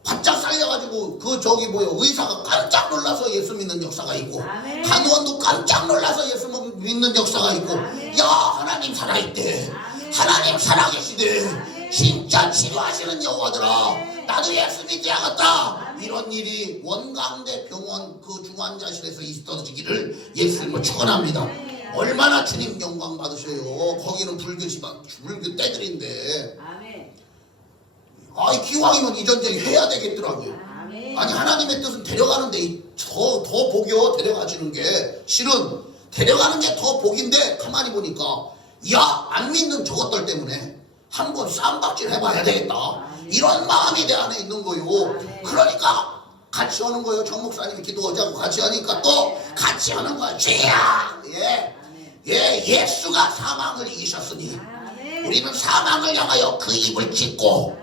바짝 살려가지고 그 저기 뭐요 의사가 깜짝 놀라서 예수 믿는 역사가 있고 아멘. 간호원도 깜짝 놀라서 예수 믿는 역사가 있고 아멘. 야 하나님 살아있대 아멘. 하나님 살아계시대 아멘. 진짜 치료하시는 여호와더라 아멘. 나도 예수 믿지 않았다 아멘. 이런 일이 원광대 병원 그 중환자실에서 있어지기를 예수님을 축원합니다. 아멘. 얼마나 주님 영광 받으셔요. 거기는 불교 떼들인데 아멘. 아 기왕이면 이전쟁이 해야 되겠더라고요. 아멘. 아니 하나님의 뜻은 데려가는데 더 복이요. 데려가시는 게 실은 데려가는 게 더 복인데 가만히 보니까 야 안 믿는 저것들 때문에 한번 쌈박질 해봐야 되겠다 이런 마음이 내 안에 있는 거요. 그러니까 같이 하는 거예요. 정 목사님이 기도하자고 같이 하니까 또 같이 하는 거야. 죄야 예수가 사망을 이기셨으니 아멘. 우리는 사망을 향하여 그 입을 찢고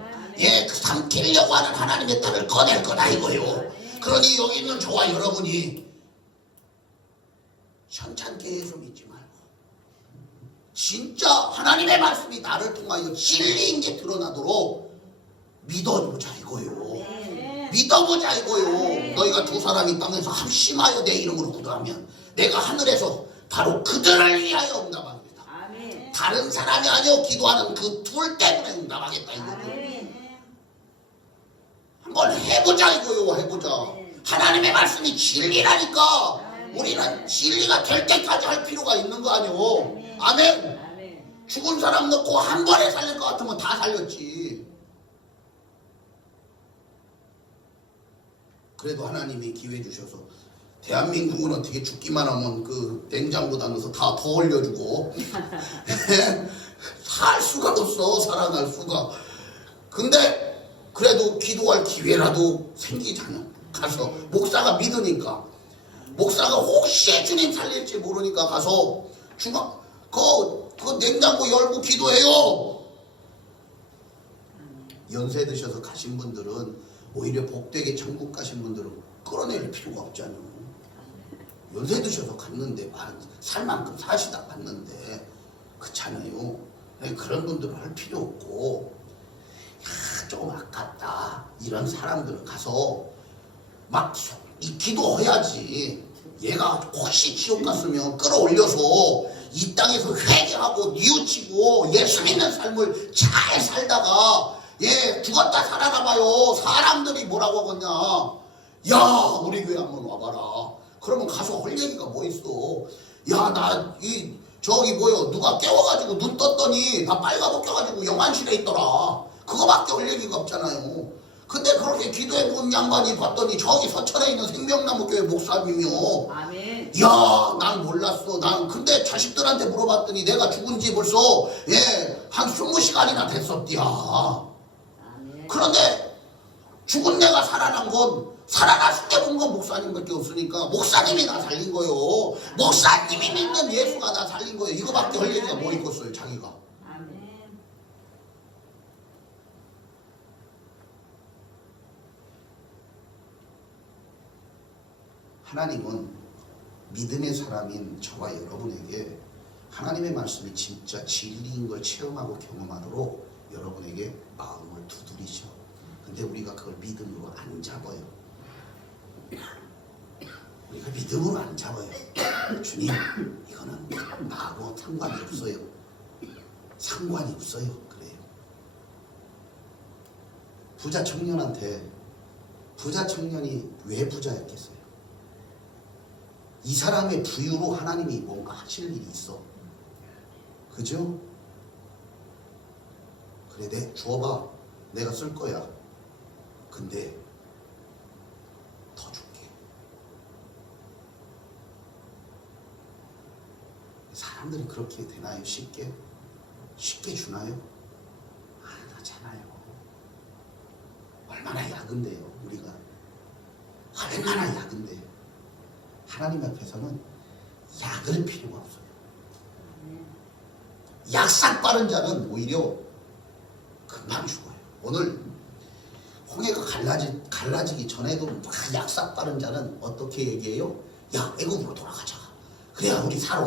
삼키려고 하는 하나님의 딸을 꺼낼 거다 이거요. 그러니 여기 있는 저와 여러분이 현찬게 예수 믿지 말고 진짜 하나님의 말씀이 나를 통하여 진리인 게 드러나도록 믿어보자 이거요. 아멘. 믿어보자 이거요. 너희가 두 사람이 땅에서 합심하여 내 이름으로 기도하면 내가 하늘에서 바로 그들을 위하여 응답합니다. 아멘. 다른 사람이 아니요 기도하는 그 둘 때문에 응답하겠다 이거요. 아멘. 한번 해보자 이거요. 해보자. 하나님의 말씀이 진리라니까 우리는 진리가 될 때까지 할 필요가 있는 거 아니오. 아멘. 아멘. 죽은 사람 넣고 한 번에 살릴 것 같으면 다 살렸지. 그래도 하나님이 기회 주셔서 대한민국은 어떻게 죽기만 하면 그 냉장고다 넣어서 다 더 올려주고 살 수가 없어. 살아날 수가. 근데 그래도 기도할 기회라도 생기잖아. 가서 목사가 믿으니까 목사가 혹시 주님 살릴지 모르니까 가서 그 냉장고 열고 기도해요. 연세 드셔서 가신 분들은 오히려 복되게 천국 가신 분들은 끌어낼 필요가 없잖아요. 연세 드셔서 갔는데 살 만큼 사시다 갔는데 그렇잖아요. 그런 분들은 할 필요 없고 조금 아깝다 이런 사람들은 가서 막 기도해야지. 얘가 혹시 지옥 갔으면 끌어올려서 이 땅에서 회개하고 뉘우치고 예수 믿는 삶을 잘 살다가 죽었다 살아나봐요. 사람들이 뭐라고 하겠냐. 야 우리 교회 한번 와봐라. 그러면 가서 할 얘기가 뭐 있어. 야 나 저기 뭐요 누가 깨워가지고 눈 떴더니 나 빨가벗겨가지고 영안실에 있더라. 그거밖에 할 얘기가 없잖아요. 근데 그렇게 기도해 본 양반이 봤더니 저기 서천에 있는 생명나무 교회 목사님이요. 아멘. 야, 난 몰랐어. 근데 자식들한테 물어봤더니 내가 죽은 지 벌써 한 20시간이나 됐었디야. 아멘. 그런데 죽은 내가 살아난 건 살아났을 때 본 건 목사님밖에 없으니까 목사님이 나 살린 거요. 목사님이 믿는 예수가 나 살린 거예요. 이거밖에 할 얘기가 뭐 있겠어요, 자기가. 아멘. 하나님은 믿음의 사람인 저와 여러분에게 하나님의 말씀이 진짜 진리인 걸 체험하고 경험하도록 여러분에게 마음을 두드리셔. 근데 우리가 그걸 믿음으로 안 잡아요. 우리가 믿음으로 안 잡아요. 주님, 이거는 나하고 상관이 없어요. 상관이 없어요. 그래요. 부자 청년한테 부자 청년이 왜 부자였겠어요? 이 사람의 부유로 하나님이 뭔가 하실 일이 있어. 그죠? 그래, 내 주어봐. 내가 쓸 거야. 근데 더 줄게. 사람들이 그렇게 되나요? 쉽게? 쉽게 주나요? 안 하잖아요. 얼마나 야근돼요, 우리가. 얼마나 야근돼요. 하나님 앞에서는 약을 필요가 없어요. 약삭 빠른 자는 오히려 금방 죽어요. 오늘 홍해가 갈라지기 전에도 막 약삭 빠른 자는 어떻게 얘기해요? 야, 애굽으로 돌아가자. 그래야 우리 살아.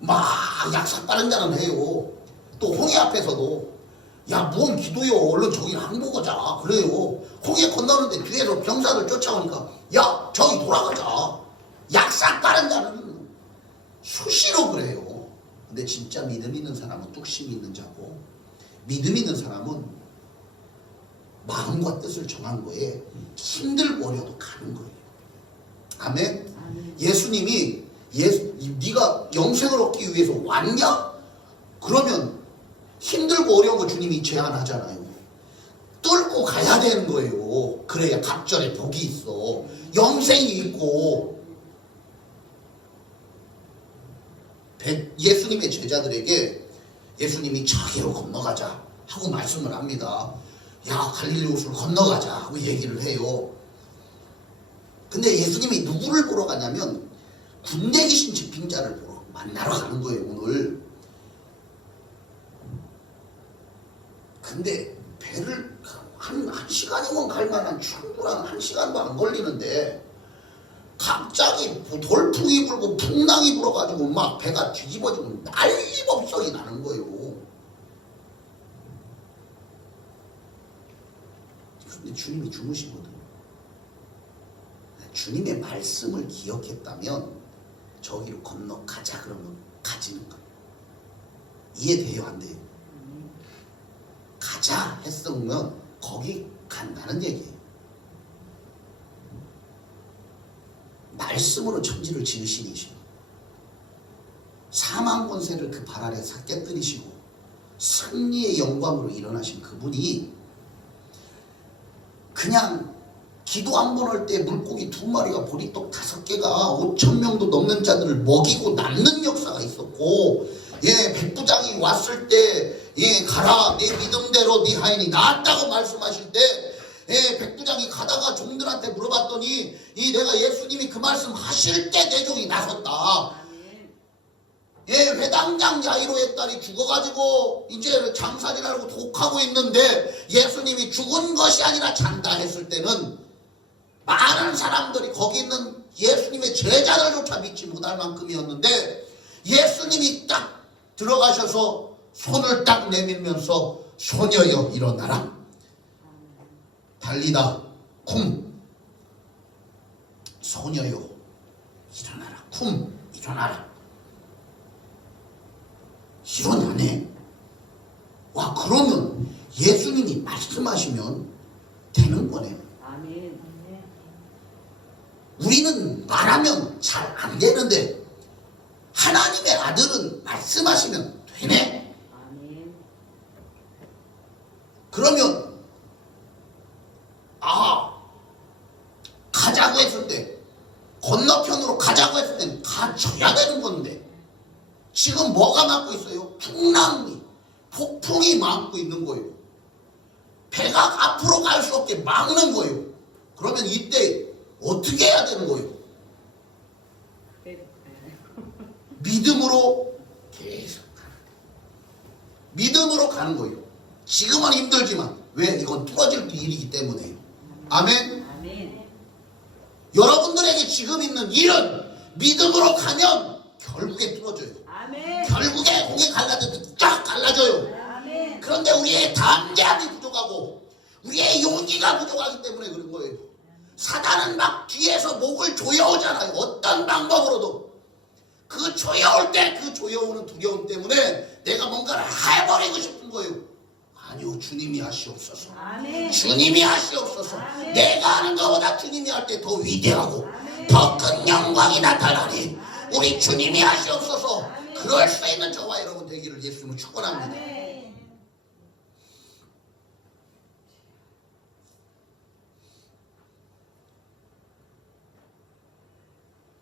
막 약삭 빠른 자는 해요. 또 홍해 앞에서도 야, 무언 기도요. 얼른 저기 항복하자. 그래요. 홍해 건너는데 뒤에서 병사들 쫓아오니까 야, 저기 돌아가자. 약삭 빠른 자는 수시로 그래요. 근데 진짜 믿음 있는 사람은 뚝심이 있는 자고, 믿음 있는 사람은 마음과 뜻을 정한 거에 힘들고 어려도 가는 거예요. 아멘. 아멘. 예수님이 네가 영생을 얻기 위해서 왔냐? 그러면 힘들고 어려운 거 주님이 제안하잖아요. 뚫고 가야 되는 거예요. 그래야 갑절에 복이 있어. 영생이 있고. 예수님의 제자들에게 예수님이 저기로 건너가자 하고 말씀을 합니다. 야, 갈릴리호수를 건너가자 하고 얘기를 해요. 근데 예수님이 누구를 보러 가냐면 군대 귀신 집행자를 보러 만나러 가는 거예요, 오늘. 근데 배를 한 시간이면 갈 만한 충분한 1시간도 안 걸리는데 갑자기 돌풍이 불고 풍랑이 불어가지고 막 배가 뒤집어지고 난리법석이 나는 거예요. 근데 주님이 주무시거든. 주님의 말씀을 기억했다면 저기로 건너가자 그러면 가지는 거예요. 이해돼요? 안 돼요? 가자 했으면 거기 간다는 얘기예요. 말씀으로 천지를 지으시니시고 사망 권세를 그 발 아래 싹 깨뜨리시고 승리의 영광으로 일어나신 그분이 그냥 기도 한 번 할 때 물고기 2마리가 보리떡 5개가 5,000명도 넘는 자들을 먹이고 남는 역사가 있었고, 예, 백부장이 왔을 때 예, 가라 내 믿음대로 네 하인이 나았다고 말씀하실 때 예, 백부장이 가다가 종들한테 물어봤더니 내가 예수님이 그 말씀 하실 때 내 종이 나섰다. 예, 회당장 야이로의 딸이 죽어가지고 이제 장사진하고 독하고 있는데 예수님이 죽은 것이 아니라 잔다 했을 때는 많은 사람들이 거기 있는 예수님의 제자들조차 믿지 못할 만큼이었는데 예수님이 딱 들어가셔서 손을 딱 내밀면서 소녀여 일어나라. 달리다 쿰. 소녀요 일어나라. 쿰 일어나라. 일어나네. 와, 그러면 예수님이 말씀하시면 되는 거네. 아멘. 우리는 말하면 잘 안 되는데 하나님의 아들은 말씀하시면 되네. 아멘. 그러면 가자고 했을 때 건너편으로 가자고 했을 땐 가줘야 되는 건데 지금 뭐가 막고 있어요? 폭풍이 막고 있는 거예요. 배가 앞으로 갈 수 없게 막는 거예요. 그러면 이때 어떻게 해야 되는 거예요? 믿음으로 계속 믿음으로 가는 거예요. 지금은 힘들지만 왜? 이건 뚫어질 일이기 때문에요. 아멘. 아멘. 여러분들에게 지금 있는 일은 믿음으로 가면 결국에 뚫어져요. 아멘. 결국에 홍해 갈라졌듯 쫙 갈라져요. 아멘. 그런데 우리의 담대함이 부족하고 우리의 용기가 부족하기 때문에 그런 거예요. 사단은 막 뒤에서 목을 조여오잖아요. 어떤 방법으로도. 그 조여올 때 그 조여오는 두려움 때문에 내가 뭔가를 해버리고 싶은 거예요. 아니요, 주님이 하시옵소서. 아멘. 주님이 하시옵소서. 아멘. 내가 하는 것보다 주님이 할 때 더 위대하고 아멘. 더 큰 영광이 나타나니 아멘. 우리 주님이 하시옵소서. 아멘. 그럴 수 있는 저와 여러분 되기를 예수님을 축원합니다. 아멘.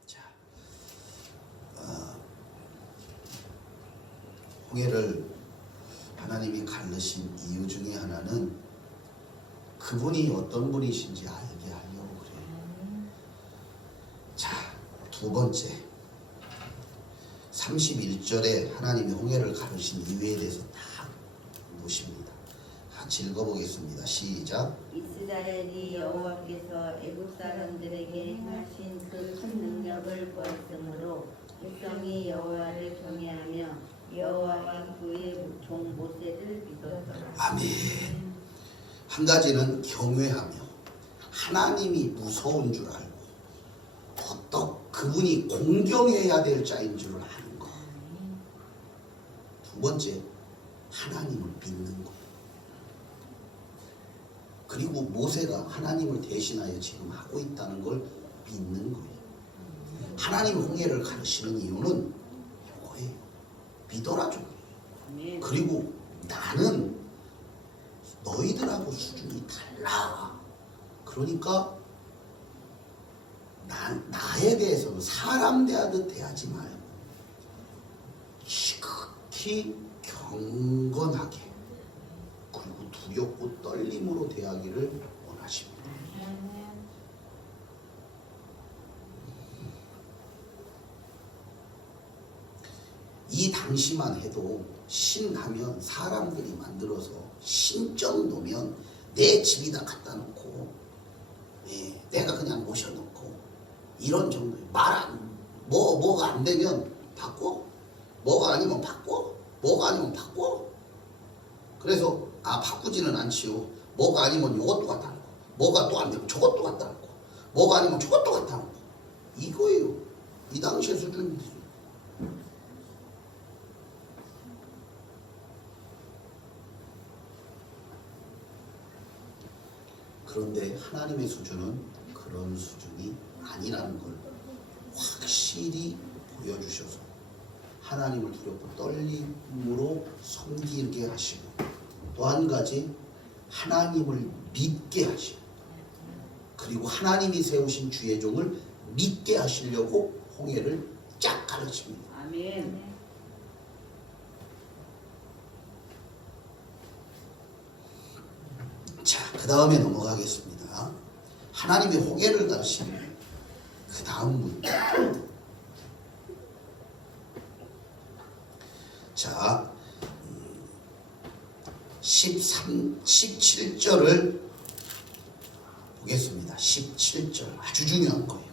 자, 홍해를 하나님이 가르신 이유 중에 하나는 그분이 어떤 분이신지 알게 하려고 그래요. 자, 두 번째 31절에 하나님이 홍해를 가르신 이유에 대해서 다 보십니다. 같이 읽어보겠습니다. 시작. 이스라엘이 여호와께서 애굽 사람들에게 행하신 그 큰 능력을 보았으므로 백성이 여호와를 경외하며 여호와와 그의 종 모세를 믿었더라. 아멘. 한 가지는 경외하며 하나님이 무서운 줄 알고 어떤 그분이 공경해야 될 자인 줄 아는 것. 두 번째, 하나님을 믿는 것. 그리고 모세가 하나님을 대신하여 지금 하고 있다는 걸 믿는 거예요. 하나님 홍해를 가르치는 이유는 이거예요. 믿어라 좀. 아멘. 그리고 나는 너희들하고 수준이 달라. 그러니까 나에 대해서는 사람 대하듯 대하지 말고 지극히 경건하게 그리고 두렵고 떨림으로 대하기를 원하십니다. 이 당시만 해도 신 하면 사람들이 만들어서 신점 놓으면 내 집에다 갖다 놓고 내가 그냥 모셔놓고 이런 정도의 뭐가 안 되면 바꿔, 뭐가 아니면 바꿔, 뭐가 아니면 바꿔. 그래서 바꾸지는 않지요. 뭐가 아니면 이것도 갖다 놓고 뭐가 또 안 되면 저것도 갖다 놓고 뭐가 아니면 저것도 갖다 놓고 이거예요. 이 당시의 수준이지. 그런데 하나님의 수준은 그런 수준이 아니라는 걸 확실히 보여주셔서 하나님을 두렵고 떨림으로 섬기게 하시고 또 한 가지 하나님을 믿게 하시고 그리고 하나님이 세우신 주의 종을 믿게 하시려고 홍해를 쫙 가르칩니다. 아멘. 자, 그 다음에 넘어가겠습니다. 하나님이 홍해를 가르치는 그 다음 문. 자, 17절을 보겠습니다. 17절 아주 중요한 거예요.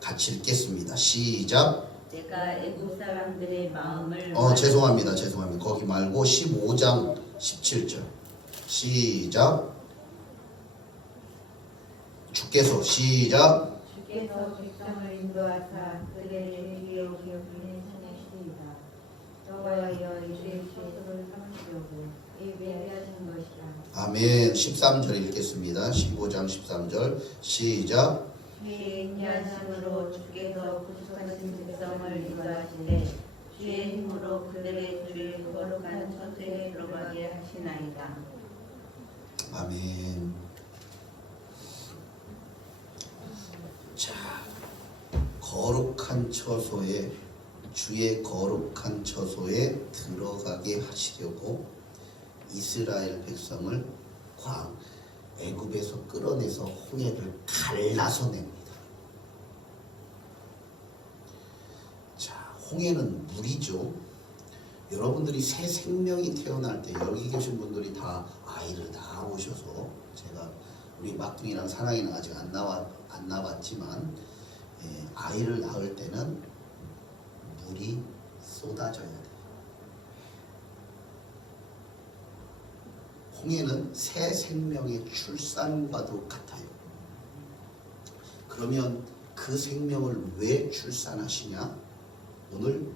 같이 읽겠습니다. 시작. 내가 애굽 사람들의 마음을 죄송합니다. 거기 말고 15장 17절. 시작. 주께서 시작. 주께서 백성을 인도하사 그들의 죄의 기업을 해내시리이다. 여호와여 이들의 죄를 삼으시려고 예비하신 것이라. 아멘. 13절 읽겠습니다. 15장 13절 시작. 주의 인자하심으로 주께서 구속하신 백성을 인도하시되 주의 힘으로 그들의 주의 거룩한 처소에 들어가게 하시나이다. 아멘. 자, 거룩한 처소에 주의 거룩한 처소에 들어가게 하시려고 이스라엘 백성을 애굽에서 끌어내서 홍해를 갈라서 냅니다. 자, 홍해는 물이죠. 여러분들이 새 생명이 태어날 때 여기 계신 분들이 다 아이를 낳아 오셔서 제가 우리 막둥이랑 사랑이는 아직 안 나왔지만 아이를 낳을 때는 물이 쏟아져야 돼요. 홍해는 새 생명의 출산과도 같아요. 그러면 그 생명을 왜 출산하시냐? 오늘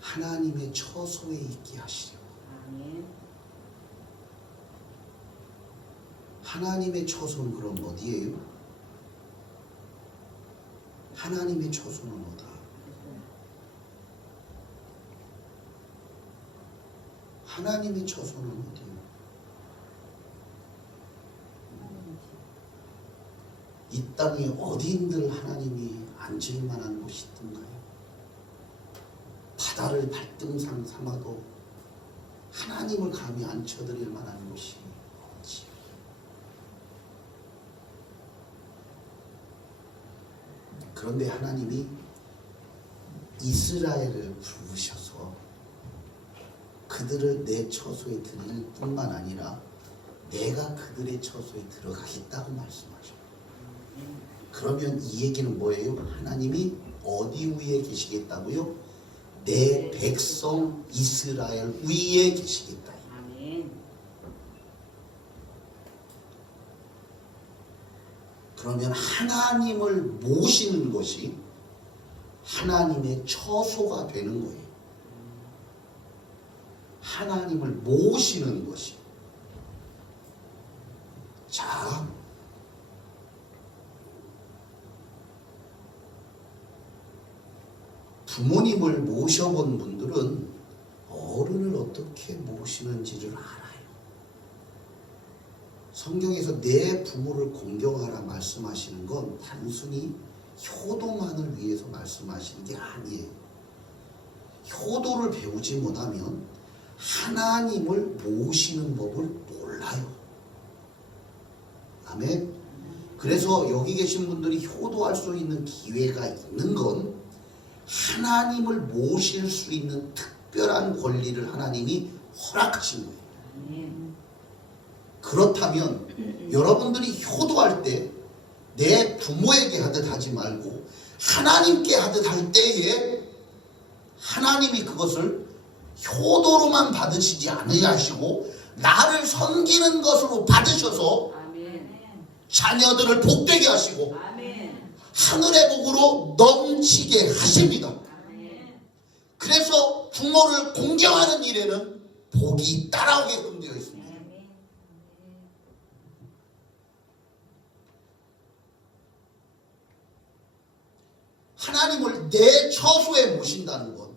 하나님의 처소에 있게 하시려고. 아멘. 하나님의 처소는 그럼 어디예요? 하나님의 처소는 어디예요? 하나님의 처소는 어디예요? 이 땅에 어디인들 하나님이 앉을 만한 곳이 있던가요? 바다를 발등상 삼아도 하나님을 감히 앉혀드릴 만한 곳이 없지. 그런데 하나님이 이스라엘을 부르셔서 그들을 내 처소에 드릴 뿐만 아니라 내가 그들의 처소에 들어가겠다고 말씀하셔요. 그러면 이 얘기는 뭐예요? 하나님이 어디 위에 계시겠다고요? 내 백성 이스라엘 위에 계시겠다. 아멘. 그러면 하나님을 모시는 것이 하나님의 처소가 되는 거예요. 하나님을 모시는 것이. 자, 부모님을 모셔본 분들은 어른을 어떻게 모시는지를 알아요. 성경에서 내 부모를 공경하라 말씀하시는 건 단순히 효도만을 위해서 말씀하시는 게 아니에요. 효도를 배우지 못하면 하나님을 모시는 법을 몰라요. 아멘. 그래서 여기 계신 분들이 효도할 수 있는 기회가 있는 건 하나님을 모실 수 있는 특별한 권리를 하나님이 허락하신 거예요. 아멘. 그렇다면 여러분들이 효도할 때 내 부모에게 하듯 하지 말고 하나님께 하듯 할 때에 하나님이 그것을 효도로만 받으시지 않으시고 나를 섬기는 것으로 받으셔서 아멘. 자녀들을 복되게 하시고 아멘. 하늘의 복으로 넘치게 하십니다. 아멘. 그래서 부모를 공경하는 일에는 복이 따라오게끔 되어 있습니다. 하나님을 내 처소에 모신다는 것,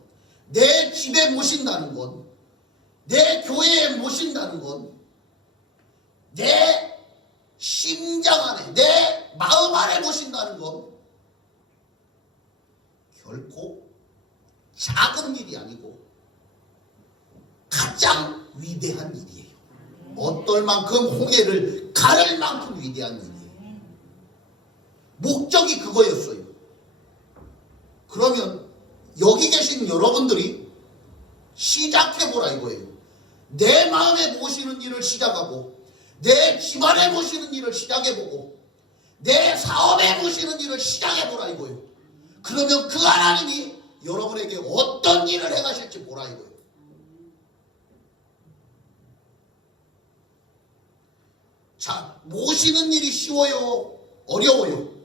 내 집에 모신다는 것, 내 교회에 모신다는 것, 내 심장 안에, 내 마음 안에 모신다는 것, 결코 작은 일이 아니고 가장 위대한 일이에요. 어떨 만큼 홍해를 가를 만큼 위대한 일이에요. 목적이 그거였어요. 그러면 여기 계신 여러분들이 시작해보라 이거예요. 내 마음에 모시는 일을 시작하고 내 집안에 모시는 일을 시작해보고 내 사업에 모시는 일을 시작해보라 이거예요. 그러면 그 하나님이 여러분에게 어떤 일을 행하실지 보라 이거예요. 자, 모시는 일이 쉬워요? 어려워요?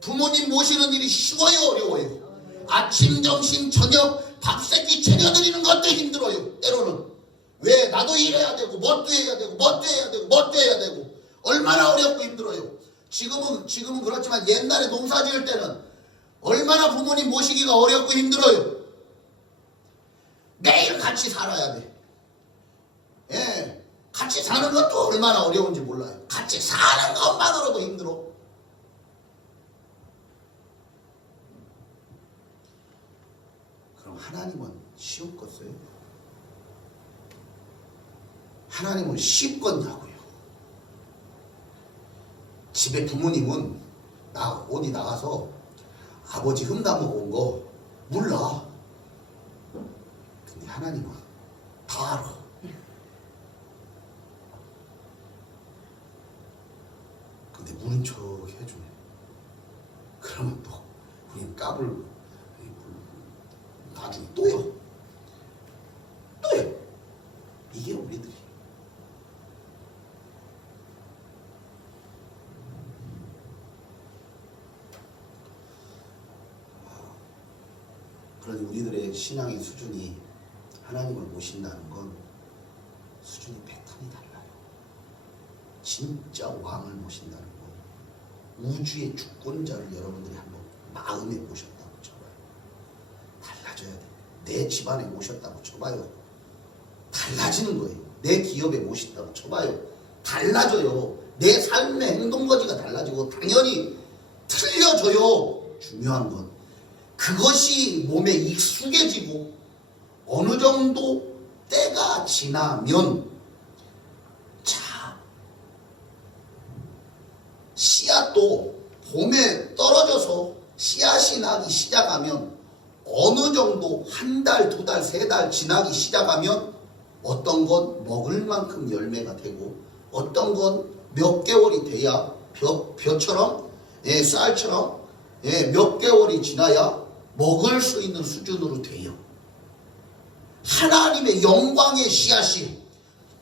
부모님 모시는 일이 쉬워요? 어려워요? 아침, 점심, 저녁 밥 세끼 챙겨드리는 것도 힘들어요. 때로는. 왜? 나도 일해야 되고 뭣도 해야 되고 뭣도 해야 되고 뭣도 해야 되고 얼마나 어렵고 힘들어요. 지금은 그렇지만 옛날에 농사 지을 때는 얼마나 부모님 모시기가 어렵고 힘들어요. 매일 같이 살아야 돼. 예, 같이 사는 것도 얼마나 어려운지 몰라요. 같이 사는 것만으로도 힘들어. 그럼 하나님은 쉬웠겠어요? 하나님은 쉽겠냐고요. 집에 부모님은 어디 나가서 아버지 흠담아 온 거 몰라. 근데 하나님은 다 알아. 이게 우리들이. 그러니 우리들의 신앙의 수준이 하나님을 모신다는 건 수준이 패턴이 달라요. 진짜 왕을 모신다는 건 우주의 주권자를 여러분들이 한번 마음에 모셨다고 쳐봐요. 달라져야 돼. 내 집안에 모셨다고 쳐봐요. 달라지는 거예요. 내 기업에 모셨다고 쳐봐요. 달라져요. 내 삶의 행동거지가 달라지고 당연히 틀려져요. 중요한 건 그것이 몸에 익숙해지고 어느 정도 때가 지나면 자 씨앗도 봄에 떨어져서 씨앗이 나기 시작하면 어느 정도 한 달, 두 달, 세 달 지나기 시작하면 어떤 건 먹을 만큼 열매가 되고 어떤 건 몇 개월이 돼야 벼처럼 쌀처럼 몇 개월이 지나야 먹을 수 있는 수준으로 돼요. 하나님의 영광의 씨앗이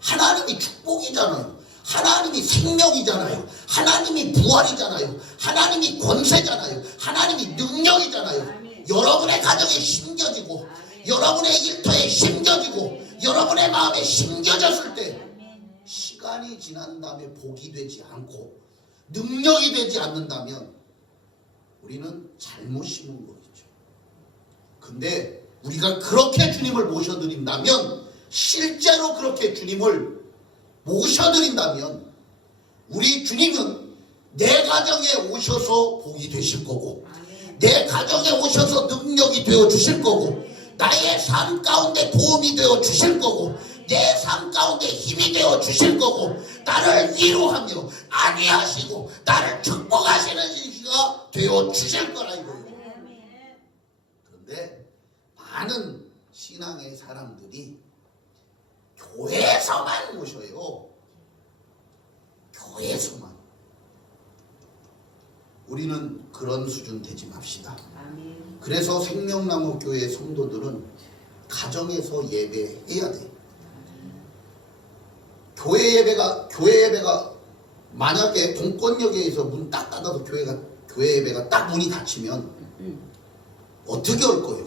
하나님이 축복이잖아요. 하나님이 생명이잖아요. 하나님이 부활이잖아요. 하나님이 권세잖아요. 하나님이 능력이잖아요. 아멘. 여러분의 가정에 심겨지고 아멘. 여러분의 일터에 심겨지고 여러분의 마음에 심겨졌을 때 시간이 지난 다음에 복이 되지 않고 능력이 되지 않는다면 우리는 잘못 심은 거겠죠. 근데 우리가 그렇게 주님을 모셔드린다면 실제로 그렇게 주님을 모셔드린다면 우리 주님은 내 가정에 오셔서 복이 되실 거고 아멘. 내 가정에 오셔서 능력이 되어 주실 거고 나의 삶 가운데 도움이 되어 주실 거고 내 삶 가운데 힘이 되어 주실 거고 나를 위로하며 안위하시고 나를 축복하시는 시기가 되어 주실 거라 이거예요. 그런데 많은 신앙의 사람들이 교회에서만 모셔요. 교회에서만. 우리는 그런 수준 되지 맙시다. 아멘. 그래서 생명나무 교회 성도들은 가정에서 예배해야 돼. 교회 예배가 만약에 동권역에서 문 딱 닫아서 교회 예배가 딱 문이 닫히면 어떻게 할 거예요?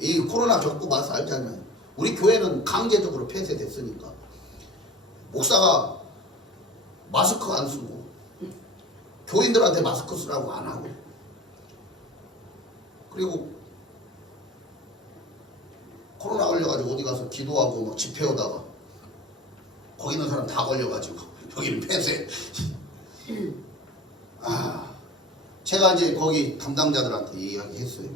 이 코로나 겪고 봐서 알잖아요. 우리 교회는 강제적으로 폐쇄됐으니까 목사가 마스크 안 쓰고 교인들한테 마스크 쓰라고 안 하고 그리고 코로나 걸려가지고 어디 가서 기도하고 막 집회하다가 거기 있는 사람 다 걸려가지고 여기는 폐쇄. 제가 이제 거기 담당자들한테 이야기했어요.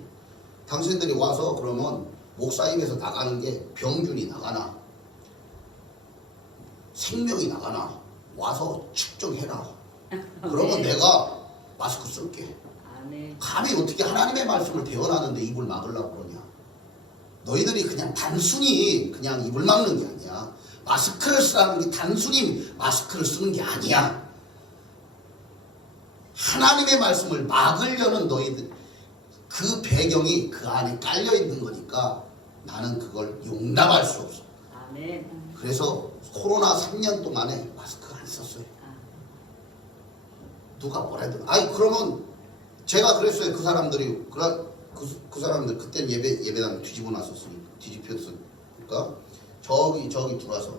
당신들이 와서 그러면 목사임에서 나가는 게 병균이 나가나 생명이 나가나 와서 측정해라. 그러면 내가 마스크 쓸게. 아멘. 감히 어떻게 하나님의 말씀을 대언하는데 입을 막으려고 그러냐. 너희들이 그냥 단순히 그냥 입을 막는 게 아니야. 마스크를 쓰라는 게 단순히 마스크를 쓰는 게 아니야. 하나님의 말씀을 막으려는 너희들 그 배경이 그 안에 깔려 있는 거니까 나는 그걸 용납할 수 없어. 아멘. 그래서 코로나 3년 동안에 마스크를 안 썼어요. 누가 뭐라 해도 그러면 제가 그랬어요. 그 사람들이 그 사람들 그때 예배당 뒤집어 놨었으니까 뒤집혔으니까 저기 들어와서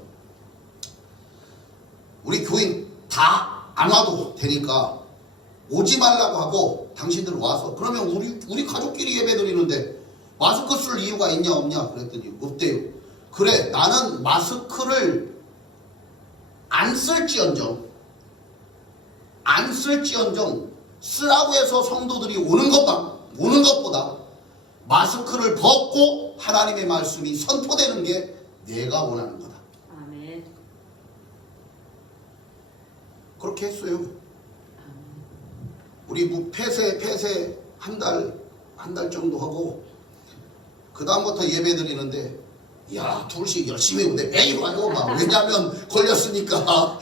우리 교인 다 안 와도 되니까 오지 말라고 하고 당신들 와서 그러면 우리 가족끼리 예배 드리는데 마스크 쓸 이유가 있냐 없냐 그랬더니 없대요. 그래 나는 마스크를 안 쓸지언정 쓰라고 해서 성도들이 오는 것보다 마스크를 벗고 하나님의 말씀이 선포되는 게 내가 원하는 거다. 아멘. 그렇게 했어요. 우리 폐쇄 한 달 정도 하고 그 다음부터 예배 드리는데 야 둘씩 열심히 오는데 매일 와요. 막 왜냐면 걸렸으니까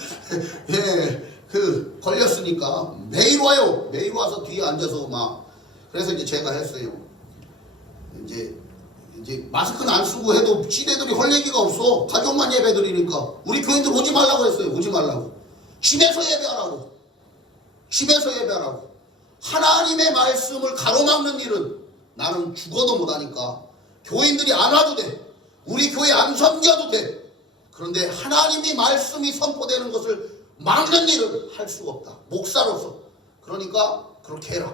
걸렸으니까 매일 와요. 매일 와서 뒤에 앉아서 막 그래서 이제 제가 했어요. 이제 이제 마스크는 안 쓰고 해도 지네들이 할 얘기가 없어. 가족만 예배 드리니까. 우리 교인들 오지 말라고 했어요. 오지 말라고. 집에서 예배하라고. 집에서 예배하라고. 하나님의 말씀을 가로막는 일은 나는 죽어도 못하니까 교인들이 안 와도 돼. 우리 교회 안 섬겨도 돼. 그런데 하나님이 말씀이 선포되는 것을 막는 일은 할 수가 없다. 목사로서. 그러니까 그렇게 해라.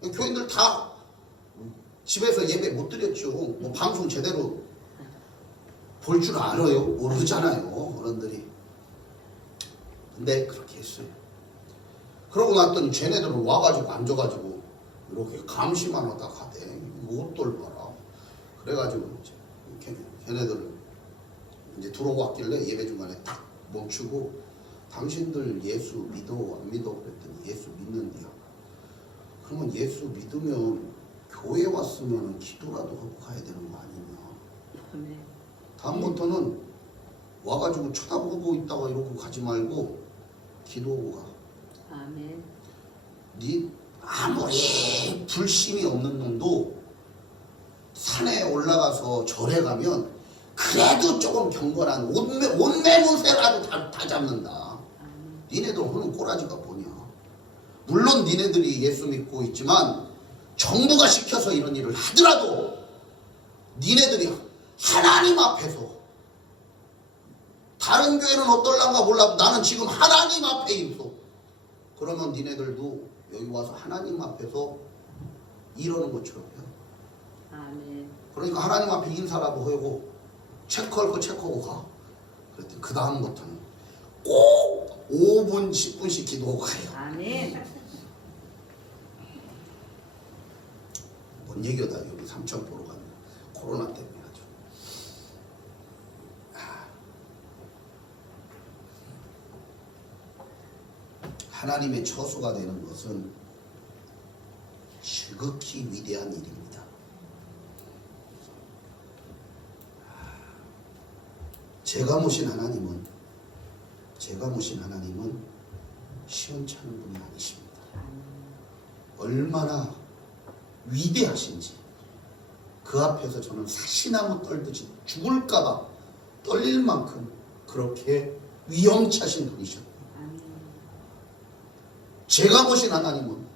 교인들 다 집에서 예배 못 드렸죠. 뭐 방송 제대로 볼 줄 알아요? 모르잖아요. 어른들이. 근데 그렇게 했어요. 그러고 났더니 쟤네들은 와가지고 앉아가지고 이렇게 감시만 하다 가대. 옷들 봐라. 그래가지고 이제 걔네들 이제 들어오고 왔길래 예배 중간에 딱 멈추고 당신들 예수 믿어 안 믿어 그랬더니 예수 믿는데요. 그러면 예수 믿으면 교회 왔으면 기도라도 하고 가야 되는 거 아니냐. 아멘. 다음부터는 와가지고 쳐다보고 있다가 이러고 가지 말고 기도하고 가. 아멘. 네 아무리 불신이 없는 놈도 산에 올라가서 절에 가면 그래도 조금 경건한 온매무새라도 다 잡는다. 니네들 하는 꼬라지가 뭐냐. 물론 니네들이 예수 믿고 있지만 정부가 시켜서 이런 일을 하더라도 니네들이 하나님 앞에서, 다른 교회는 어떨란가 몰라도 나는 지금 하나님 앞에 있어. 그러면 니네들도 여기 와서 하나님 앞에서 이러는 것처럼 해. 아멘. 그러니까 하나님 앞에 인사라도 하고 체크할 거 체크하고 가. 그랬더니 그 다음부터는 꼭 5분 10분씩 기도하고 가요. 아멘. 뭔 얘기다. 여기 삼천 보러 가면 코로나 때문에 아주. 하나님의 처소가 되는 것은 지극히 위대한 일입니다. 제가 모신 하나님은 시원찮은 분이 아니십니다. 얼마나 위대하신지 그 앞에서 저는 사시나무 떨듯이 죽을까봐 떨릴 만큼 그렇게 위험차신 분이셨고, 제가 모신 하나님은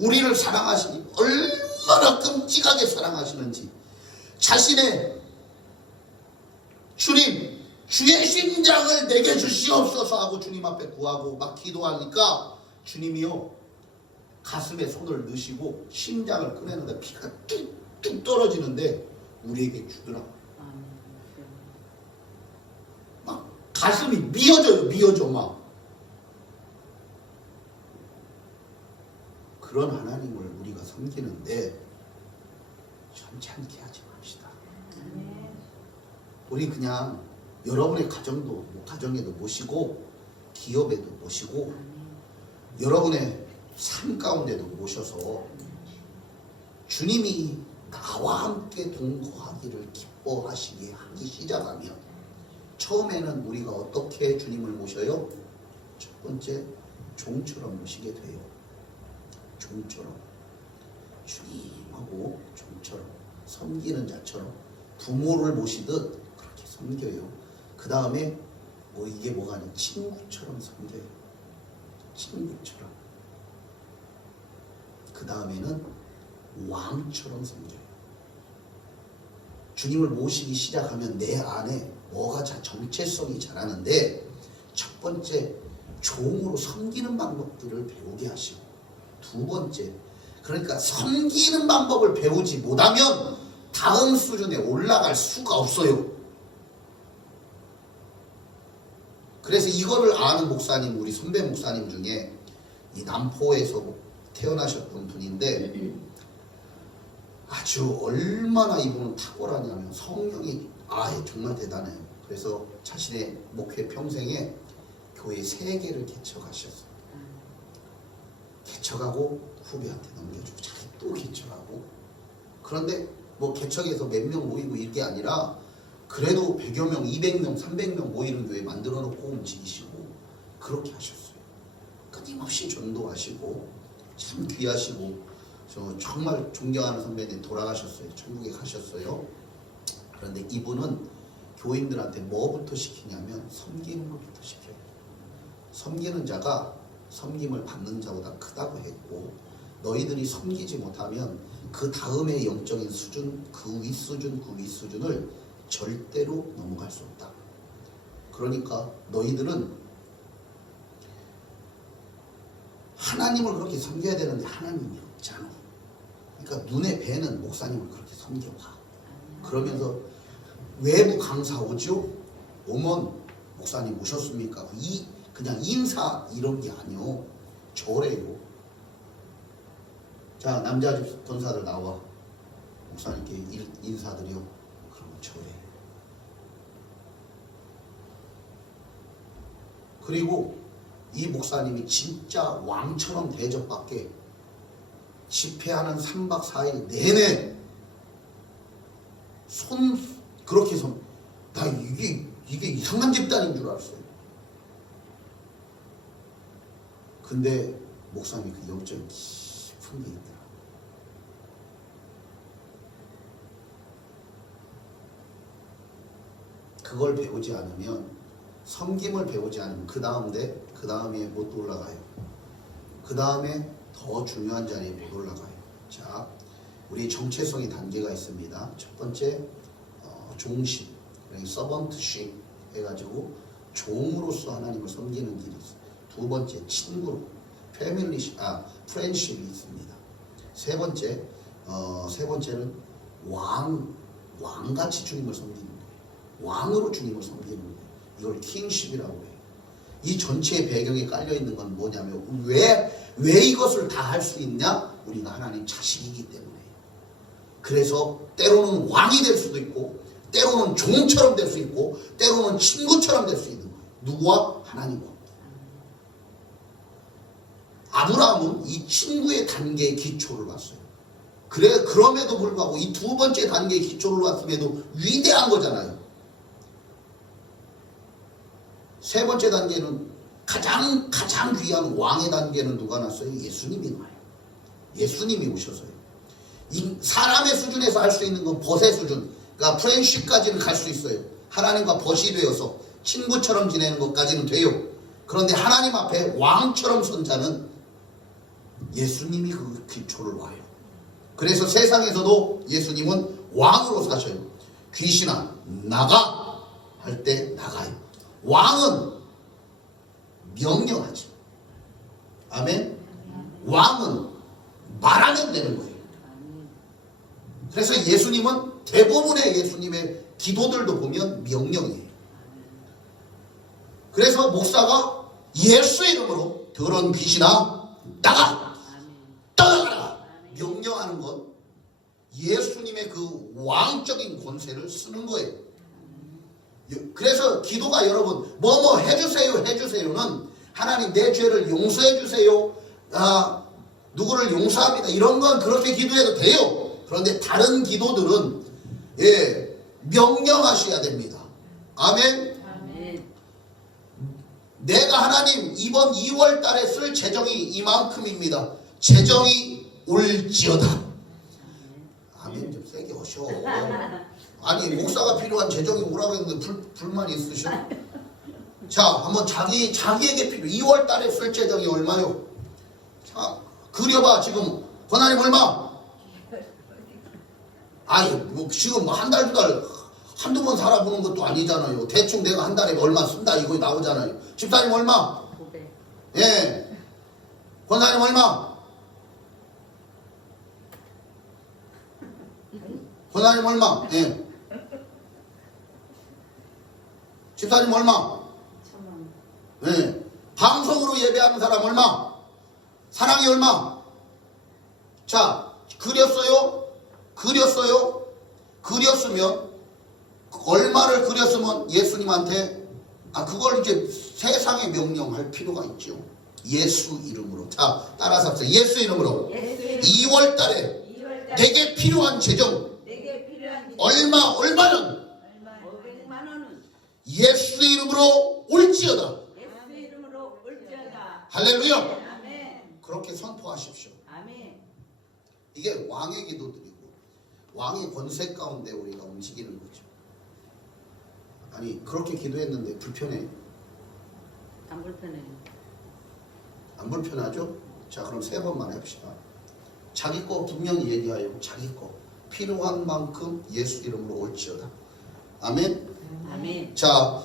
우리를 사랑하시니 얼마나 끔찍하게 사랑하시는지 자신의 주님 주의 심장을 내게 주시옵소서 하고 주님 앞에 구하고 막 기도하니까 주님이요 가슴에 손을 넣으시고 심장을 꺼내는데 피가 뚝뚝 떨어지는데 우리에게 주더라. 막 가슴이 미어져 막. 그런 하나님을 우리가 섬기는데 천천히 하지 맙시다. 우리 그냥 여러분의 가정에도 모시고 기업에도 모시고 여러분의 삶 가운데도 모셔서 주님이 나와 함께 동거하기를 기뻐하시게 하기 시작하면, 처음에는 우리가 어떻게 주님을 모셔요? 첫 번째, 종처럼 모시게 돼요. 종처럼. 주님하고 종처럼, 섬기는 자처럼 부모를 모시듯 그렇게 섬겨요. 그 다음에 이게 뭐가 아니라 친구처럼 섬겨요. 친구처럼. 그 다음에는 왕처럼 섬겨요. 주님을 모시기 시작하면 내 안에 뭐가 정체성이 자라는데, 첫 번째 종으로 섬기는 방법들을 배우게 하시고, 두 번째, 그러니까 섬기는 방법을 배우지 못하면 다음 수준에 올라갈 수가 없어요. 그래서 이거를 아는 목사님, 우리 선배 목사님 중에 이 남포에서 태어나셨던 분인데, 아주 얼마나 이분은 탁월하냐면 성령이 정말 대단해요. 그래서 자신의 목회 평생에 교회 3개를 개척하셨어요. 개척하고 후배한테 넘겨주고 자기 또 개척하고. 그런데 뭐 개척해서 몇 명 모이고 이게 아니라 그래도 100여 명, 200명, 300명 모이는 교회 만들어 놓고 움직이시고 그렇게 하셨어요. 끊임없이 전도하시고 참 귀하시고, 저 정말 존경하는 선배님 돌아가셨어요. 천국에 가셨어요. 그런데 이분은 교인들한테 뭐부터 시키냐면 섬기는 것부터 시켜요. 섬기는 자가 섬김을 받는 자보다 크다고 했고, 너희들이 섬기지 못하면 그 다음의 영적인 수준, 그 윗 수준, 그 윗 수준을 절대로 넘어갈 수 없다. 그러니까 너희들은 하나님을 그렇게 섬겨야 되는데 하나님이 없잖아. 그러니까 눈에 뵈는 목사님을 그렇게 섬겨봐. 그러면서 외부 강사 오죠? 오면 목사님 오셨습니까? 그냥 인사 이런 게 아니요. 절해요. 자, 남자 권사들 나와. 목사님께 인사드려. 그러면 절해. 그리고 이 목사님이 진짜 왕처럼 대접받게 집회하는 3박 4일 내내 그렇게 나 이게 이상한 집단인 줄 알았어요. 근데 목사님이 그 영적인 깊은 게 있더라. 그걸 배우지 않으면, 섬김을 배우지 않으면 그 다음에 못 올라가요. 그 다음에 더 중요한 자리에 못 올라가요. 자, 우리 정체성의 단계가 있습니다. 첫 번째 종십, 서번트십 해가지고 종으로서 하나님을 섬기는 길이 있어요. 두 번째 친구로 프렌십이 있습니다. 세 번째는 왕같이 주님을 섬기는 거예요. 왕으로 주님을 섬기는 거예요. 이걸 킹십이라고 해요. 이 전체의 배경에 깔려 있는 건 뭐냐면, 왜 이것을 다 할 수 있냐? 우리가 하나님 자식이기 때문에. 그래서 때로는 왕이 될 수도 있고, 때로는 종처럼 될 수 있고, 때로는 친구처럼 될 수 있는 거예요. 누구와? 하나님과. 아브라함은 이 친구의 단계의 기초를 봤어요. 그럼에도 불구하고 이 두 번째 단계의 기초를 봤음에도 위대한 거잖아요. 세 번째 단계는 가장 귀한 왕의 단계는 누가 났어요? 예수님이 나와요. 예수님이 오셔서요. 이 사람의 수준에서 할 수 있는 건 벗의 수준, 그러니까 프렌십까지는 갈 수 있어요. 하나님과 벗이 되어서 친구처럼 지내는 것까지는 돼요. 그런데 하나님 앞에 왕처럼 선 자는 예수님이 그 기초를 와요. 그래서 세상에서도 예수님은 왕으로 사셔요. 귀신아 나가 할 때 나가요. 왕은 명령하죠. 아멘. 왕은 말하면 되는 거예요. 그래서 예수님은 대부분의 예수님의 기도들도 보면 명령이에요. 그래서 목사가 예수 이름으로 더러운 귀신아 나가! 떠나가라! 명령하는 건 예수님의 그 왕적인 권세를 쓰는 거예요. 그래서 기도가 여러분 뭐뭐 해주세요는 하나님 내 죄를 용서해 주세요, 누구를 용서합니다, 이런 건 그렇게 기도해도 돼요. 그런데 다른 기도들은 명령하셔야 됩니다. 아멘. 내가 하나님 이번 2월 달에 쓸 재정이 이만큼입니다. 재정이 올지어다. 아멘. 좀 세게 하셔. 아니 목사가 필요한 재정이 오라고 했는데 불만 있으셔? 자, 한번 자기에게 필요 2월 달에 쓸 재정이 얼마요? 자, 그려봐. 지금 권하님 얼마? 아니 뭐 지금 뭐 한 달 두 달 한두 번 살아보는 것도 아니잖아요. 대충 내가 한 달에 얼마 쓴다 이거 나오잖아요. 집사님 얼마? 500. 예. 권사님 얼마? 권사님 얼마? 예. 집사님 얼마? 1000원. 예. 방송으로 예배하는 사람 얼마? 사랑이 얼마? 자, 그렸어요? 그렸으면 얼마를 그렸으면 예수님한테 그걸 이제 세상에 명령할 필요가 있죠. 예수 이름으로. 자, 따라서 합시다. 예수 이름으로 2월 달에 내게 필요한 재정 얼마는 500만 원은 예수 이름으로 올지어다. 예수 이름으로 올지어다. 할렐루야. 아멘. 그렇게 선포하십시오. 아멘. 이게 왕의 기도들이고 왕의 권세 가운데 우리가 움직이는 거죠. 아니 그렇게 기도했는데 불편해? 안 불편해요. 안 불편하죠? 자 그럼 3번만 해봅시다. 자기 거 분명히 얘기하여 자기 거 필요한 만큼 예수 이름으로 올지어다. 아멘. 아멘. 자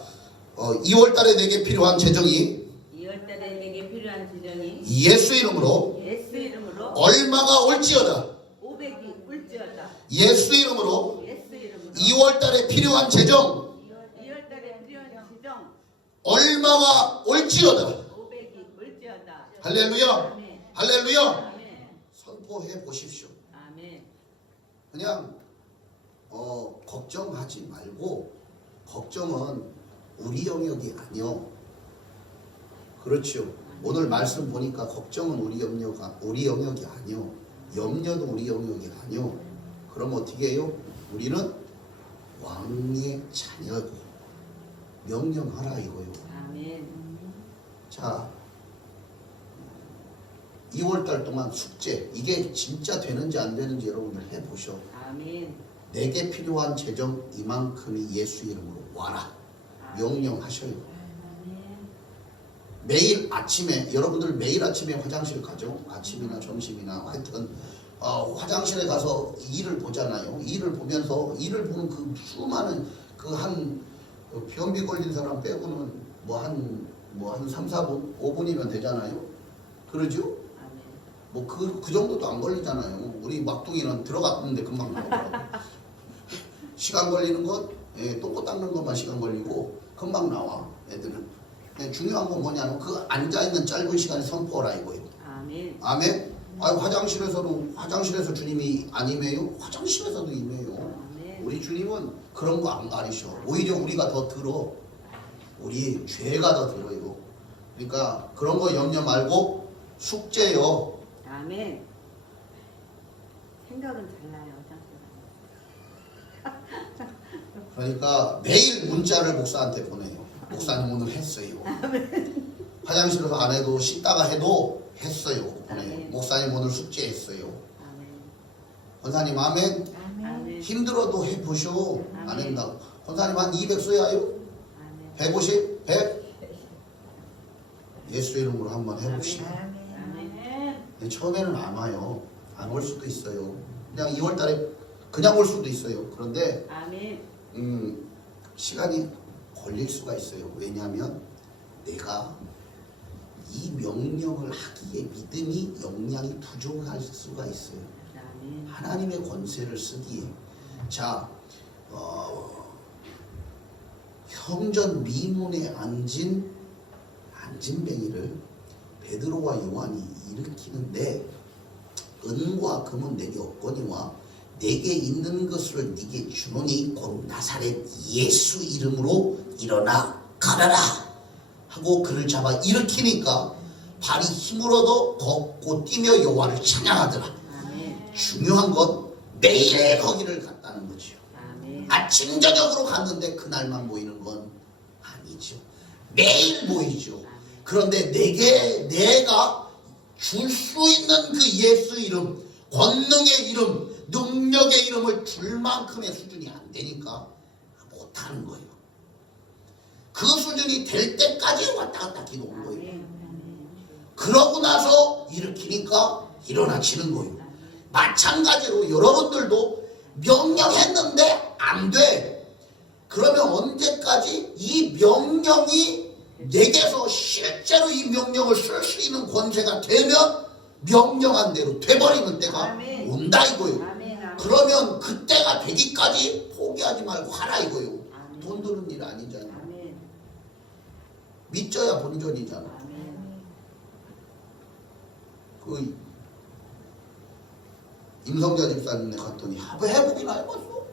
2월달에 내게 필요한 재정이 2월달에 내게 필요한 지정이 예수 이름으로 예수 이름으로 얼마가 올지어다. 500이 울지어다. 예수 이름으로 예수 이름으로 2월달에 필요한 재정 2월달에 필요한 지정 얼마가 올지어다. 500이 울지어다. 할렐루야. 아멘. 할렐루야. 아멘. 선포해 보십시오. 아멘. 그냥 걱정하지 말고 걱정은 우리 영역이 아니요. 그렇죠. 오늘 말씀 보니까 걱정은 우리 영역이 아니요. 염려도 우리 영역이 아니요. 그럼 어떻게 해요? 우리는 왕의 자녀고 명령하라 이거요. 아멘. 자 2월달 동안 숙제 이게 진짜 되는지 안 되는지 여러분들 해보셔. 아멘. 내게 필요한 재정 이만큼이 예수 이름으로 와라. 명령하셔요. 매일 아침에 여러분들 매일 아침에 화장실 가죠. 아침이나 점심이나 하여튼 화장실에 가서 일을 보잖아요. 일을 보면서 일을 보는 그 수많은 그 한 변비 걸린 사람 빼고는 뭐 한 3, 4분, 5분이면 되잖아요. 그러죠? 아멘. 뭐 그 정도도 안 걸리잖아요. 우리 막둥이는 들어갔는데 금방 나오더라고. 시간 걸리는 것, 똥꼬 닦는 것만 시간 걸리고 금방 나와 애들은. 중요한 건 뭐냐면 그 앉아있는 짧은 시간에 선포하라 이거예요. 아멘. 아멘. 화장실에서 주님이 안 임해요? 화장실에서도 임해요. 아멘. 우리 주님은 그런 거 안 가리셔. 오히려 우리가 더 들어. 우리 죄가 더 들어요. 그러니까 그런 거 염려 말고 숙제요. 아멘. 생각은 달라요. 그러니까 매일 문자를 목사한테 보내요. 목사님 오늘 했어요. 화장실에서 안 해도 씻다가 해도 했어요. 보내요. 아멘. 목사님 오늘 숙제했어요. 아멘. 권사님 아멘. 아멘. 힘들어도 해보쇼. 안 아멘. 한다고. 권사님 한 200 써야요? 아멘. 150? 100? 예수 이름으로 한번 해봅시다. 아멘. 처음에는 안 와요. 안 올 수도 있어요. 그냥 2월달에 그냥 올 수도 있어요. 그런데 아멘. 시간이 걸릴 수가 있어요. 왜냐하면 내가 이 명령을 하기에 믿음이 역량이 부족할 수가 있어요. 아멘. 하나님의 권세를 쓰기에. 자, 형전 미문에 앉은 뱅이를 베드로와 요한이 일으키는데 은과 금은 내게 없거니와 내게 있는 것을 네게 주노니 곧 나사렛 예수 이름으로 일어나 가라라 하고 그를 잡아 일으키니까 발이 힘으로도 걷고 뛰며 여호와를 찬양하더라. 아멘. 중요한 건 매일 거기를 갔다는 거죠. 아멘. 아침 저녁으로 갔는데 그날만 모이는 건 아니죠. 매일 모이죠. 그런데 내가 줄 수 있는 그 예수 이름, 권능의 이름, 능력의 이름을 줄 만큼의 수준이 안 되니까 못하는 거예요. 그 수준이 될 때까지 왔다 갔다 기도한 거예요. 그러고 나서 일으키니까 일어나지는 거예요. 마찬가지로 여러분들도 명령했는데 안 돼. 그러면 언제까지 이 명령이 내게서 실제로 이 명령을 쓸 수 있는 권세가 되면 명령한 대로 돼버리는 때가 아멘. 온다 이거예요. 아멘. 아멘. 그러면 그때가 되기까지 포기하지 말고 하라 이거예요. 아멘. 돈 드는 일 아니잖아요. 아멘. 믿져야 본전이잖아. 아멘. 그 임성자 집사님네 갔더니 해보기나 해봤어?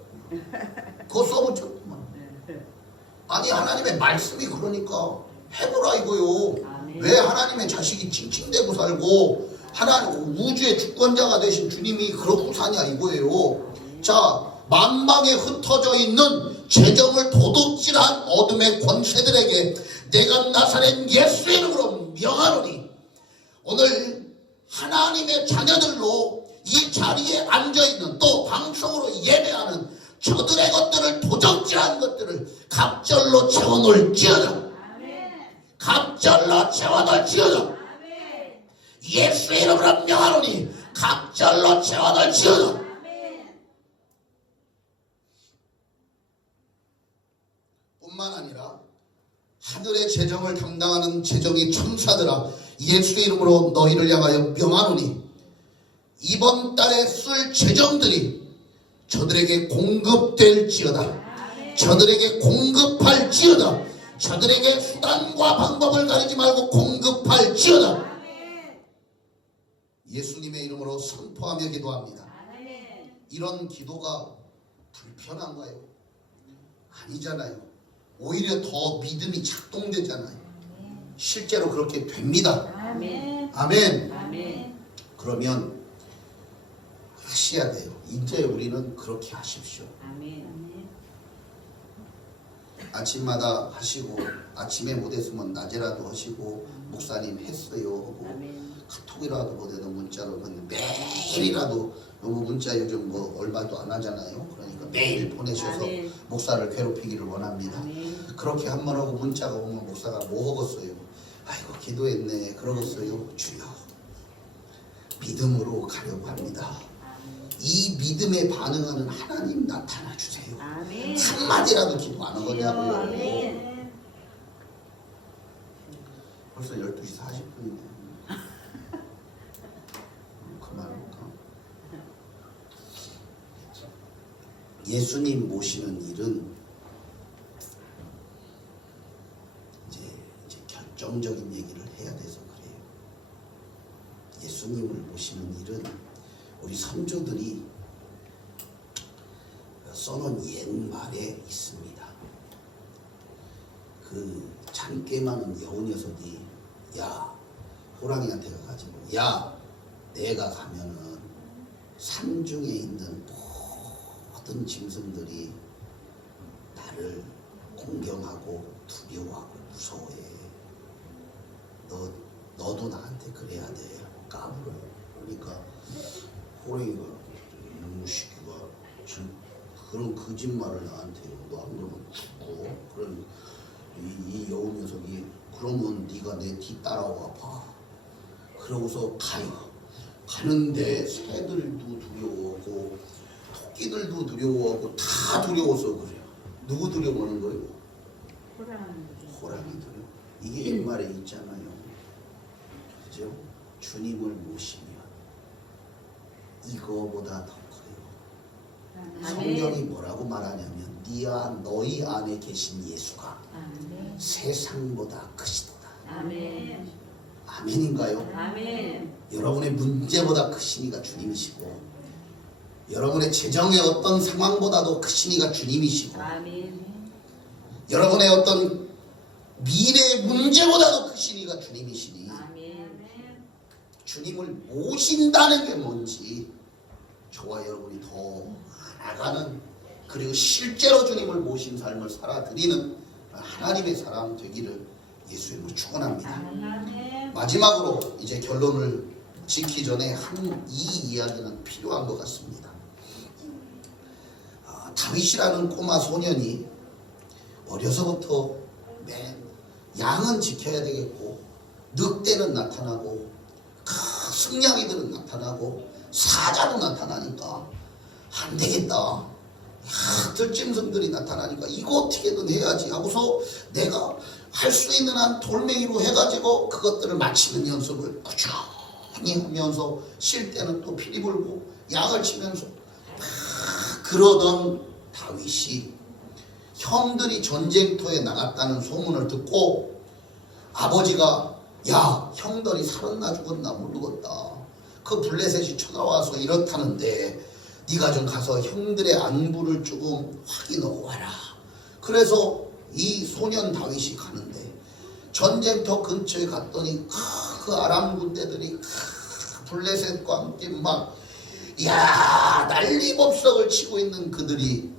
그거 써보셨구만. 아니 하나님의 말씀이 그러니까 해보라 이거요. 아멘. 왜 하나님의 자식이 칭칭대고 살고 하나님 우주의 주권자가 되신 주님이 그러고 사냐 이거예요. 자, 만방에 흩어져 있는 재정을 도둑질한 어둠의 권세들에게 내가 나사렛 예수 이름으로 명하노니 오늘 하나님의 자녀들로 이 자리에 앉아있는 또 방송으로 예배하는 저들의 것들을 도적질한 것들을 갑절로 채워놓을지어다. 갑절로 채워놓을지어다. 예수의 이름으로 명하노니 갑절로 채워놓을지어다. 뿐만 아니라 하늘의 재정을 담당하는 재정의 천사들아, 예수의 이름으로 너희를 향하여 명하노니 이번 달에 쓸 재정들이 저들에게 공급될지어다. 저들에게 공급할지어다. 저들에게 수단과 방법을 가리지 말고 공급할지어다. 예수님의 이름으로 선포하며 기도합니다. 이런 기도가 불편한가요? 아니잖아요. 오히려 더 믿음이 작동되잖아요. 실제로 그렇게 됩니다. 아멘. 그러면 하셔야 돼요. 이제 우리는 그렇게 하십시오. 아침마다 하시고, 아침에 못했으면 낮에라도 하시고, 목사님 했어요 하고, 카톡이라도 보내는 문자로 매일이라도, 너무 문자 요즘 뭐 얼마도 안 하잖아요. 그러니까 매일 보내셔서 목사를 괴롭히기를 원합니다. 그렇게 한 번 하고 문자가 오면 목사가 뭐 하겠어요? 아이고 기도했네 그러겠어요? 주여 믿음으로 가려고 합니다. 이 믿음에 반응하는 하나님 나타나 주세요. 한마디라도 기도 안 하겠냐고요. 벌써 12시 40분이네. 그만할까? 예수님 모시는 일은 이제 결정적인 얘기를 해야 돼서 그래요. 예수님을 모시는 일은 우리 선조들이 써놓은 옛말에 있습니다. 그 잔깨 많은 여우 녀석이 야 호랑이한테 가가지고 야 내가 가면은 산중에 있는 모든 짐승들이 나를 공경하고 두려워하고 무서워해. 너도 나한테 그래야 돼. 까불어요. 그러니까 호랑이가 이놈의 새끼가 그런 거짓말을 나한테 해요. 너 안 그러면 죽고. 그런 이 여우 녀석이 그러면 네가 내 뒤 따라와 봐. 그러고서 가요. 가는데 새들도 두려워하고 토끼들도 두려워하고 다 두려워서 그래요. 누구 두려워하는 거예요? 호랑이 두려워. 이게 옛말에 있잖아요. 그죠? 주님을 모시면 이거보다 더 커요. 성경이 뭐라고 말하냐면 너희 안에 계신 예수가 세상보다 크시도다. 아멘인가요? 여러분의 문제보다 크신 이가 주님이시고 여러분의 재정의 어떤 상황보다도 크신 이가 주님이시고 여러분의 어떤 미래의 문제보다도 크신 이가 주님이시니 주님을 모신다는 게 뭔지 저와 여러분이 더 알아가는, 그리고 실제로 주님을 모신 삶을 살아드리는 하나님의 사람 되기를 예수님으로 축원합니다. 마지막으로 이제 결론을 짓기 전에 이 이야기는 필요한 것 같습니다. 다윗이라는 꼬마 소년이 어려서부터 양은 지켜야 되겠고 늑대는 나타나고 승냥이들은 나타나고 사자도 나타나니까 안 되겠다. 들짐승들이 나타나니까 이거 어떻게든 해야지 하고서 내가 할 수 있는 한 돌멩이로 해가지고 그것들을 맞히는 연습을 꾸준히 하면서 쉴 때는 또 피리 불고 양을 치면서 그러던 다윗이 형들이 전쟁터에 나갔다는 소문을 듣고 아버지가 야 형들이 살았나 죽었나 모르겠다. 그 블레셋이 쳐다와서 이렇다는데 네가 좀 가서 형들의 안부를 조금 확인하고 와라. 그래서 이 소년 다윗이 가는데 전쟁터 근처에 갔더니 그 아람 군대들이 블레셋과 함께 막 난리법석을 치고 있는 그들이,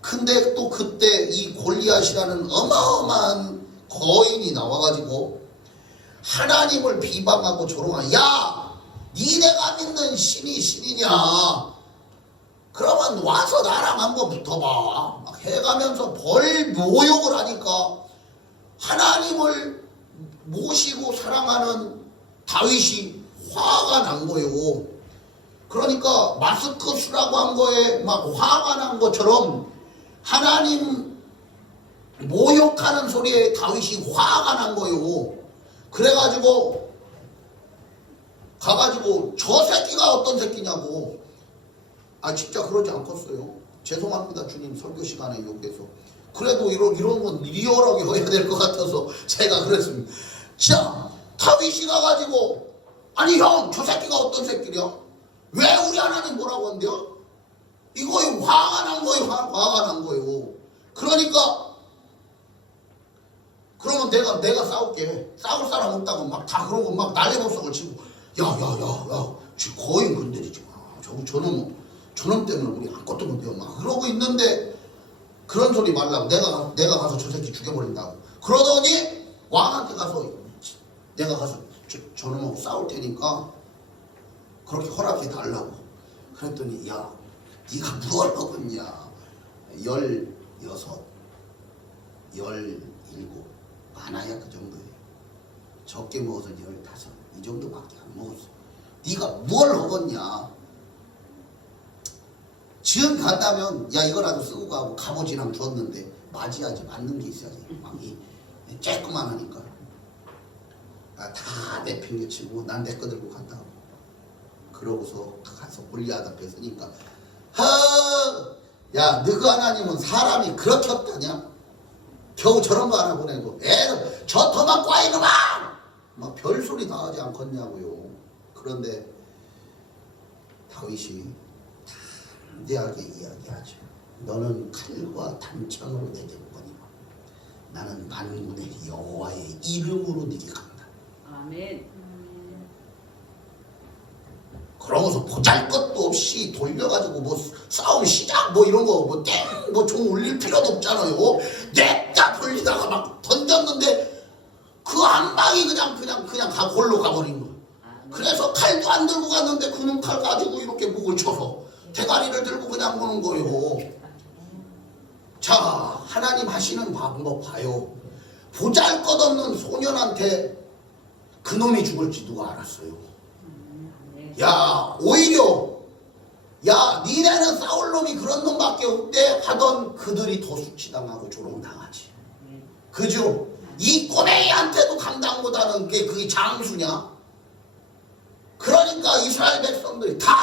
근데 또 그때 이 골리앗이라는 어마어마한 거인이 나와가지고 하나님을 비방하고 조롱하는, 야 니네가 믿는 신이 신이냐, 그러면 와서 나랑 한번 붙어봐. 막 해가면서 벌 모욕을 하니까 하나님을 모시고 사랑하는 다윗이 화가 난 거예요. 그러니까 마스크 쓰라고 한 거에 막 화가 난 것처럼 하나님 모욕하는 소리에 다윗이 화가 난 거예요. 그래가지고 가가지고 저 새끼가 어떤 새끼냐고. 아 진짜 그러지 않겠어요. 죄송합니다 주님, 설교 시간에 욕해서. 그래도 이런 건 리얼하게 해야 될 것 같아서 제가 그랬습니다. 자, 다윗이 가가지고 아니 형 저 새끼가 어떤 새끼냐? 왜 우리 하나님 뭐라고 한대요? 이거에 화가 난 거예요. 화가 난 거예요. 그러니까 그러면 내가 싸울게. 싸울 사람 없다고 막 다 그러고 막 난리법석을 치고 야야야야 지금 거의 건드리지 마. 저놈 때문에 우리 아무것도 못해요. 막 그러고 있는데 그런 소리 말라고 내가 가서 저 새끼 죽여버린다고. 그러더니 왕한테 가서 내가 가서 저놈하고 싸울 테니까 그렇게 허락해 달라고. 그랬더니 야 네가 뭘 먹었냐. 16, 17 많아야 그 정도예요. 적게 먹어서 15 이 정도밖에 안 먹었어. 네가 뭘 먹었냐. 지금 간다면 야 이거라도 쓰고 가고 갑오지랑 줬는데 맞이하지. 맞는 게 있어야지. 막이 쬐끄만 하니까 다 내팽개치고 난 내 거 들고 간다고. 그러고서 가서 골리앗 앞에 서니까 야 너그 하나님은 사람이 그렇게 없다냐? 겨우 저런 거 하나 보내고 애는 저 토막 꽈이놈아 막 별소리 다 하지 않겠냐고요. 그런데 다윗이 담대하게 이야기하죠. 너는 칼과 단창으로 내게 보거니와 나는 만군의 여호와의 이름으로 네게 간다. 아멘. 그러고서 보잘것도 없이 돌려가지고 뭐 싸움 시작 뭐 이런 거 뭐 땡 뭐 종 울릴 필요도 없잖아요. 냅다 돌리다가 막 던졌는데 그 한 방이 그냥 골로 가버린 거예요. 그래서 칼도 안 들고 갔는데 그놈 칼 가지고 이렇게 목을 쳐서 대가리를 들고 그냥 보는 거예요. 자, 하나님 하시는 방법 봐요. 보잘것없는 소년한테 그놈이 죽을지 누가 알았어요. 야 오히려 야 니네는 싸울 놈이 그런 놈밖에 없대 하던 그들이 더 수치당하고 조롱당하지. 그죠? 이 꼬맹이한테도 감당보다는 그게 장수냐? 그러니까 이스라엘 백성들이 다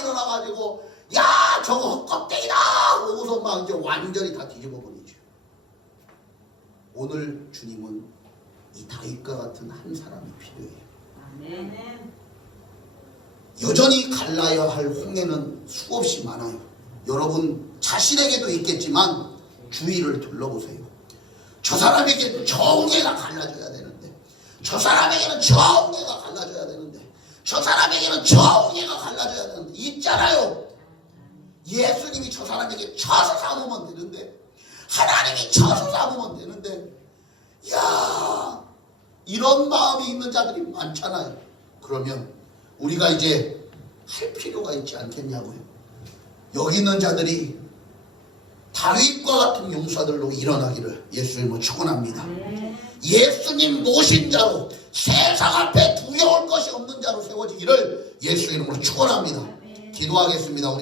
일어나가지고 야 저거 헛껍데기다 하고서 막 이제 완전히 다 뒤집어 버리죠. 오늘 주님은 이 다윗과 같은 한 사람이 필요해요. 아멘. 여전히 갈라야 할 홍해는 수없이 많아요. 여러분 자신에게도 있겠지만 주위를 둘러보세요. 저 사람에게는 저 홍해가 갈라져야 되는데, 저 사람에게는 저 홍해가 갈라져야 되는데, 저 사람에게는 저 홍해가 갈라져야 되는데 있잖아요. 예수님이 저 사람에게 쳐서 삼으면 되는데, 하나님이 쳐서 삼으면 되는데, 야 이런 마음이 있는 자들이 많잖아요. 그러면 우리가 이제 할 필요가 있지 않겠냐고요. 여기 있는 자들이 다윗과 같은 용사들로 일어나기를 예수님은 축원합니다. 예수님 모신 자로 세상 앞에 두려울 것이 없는 자로 세워지기를 예수 이름으로 축원합니다. 기도하겠습니다.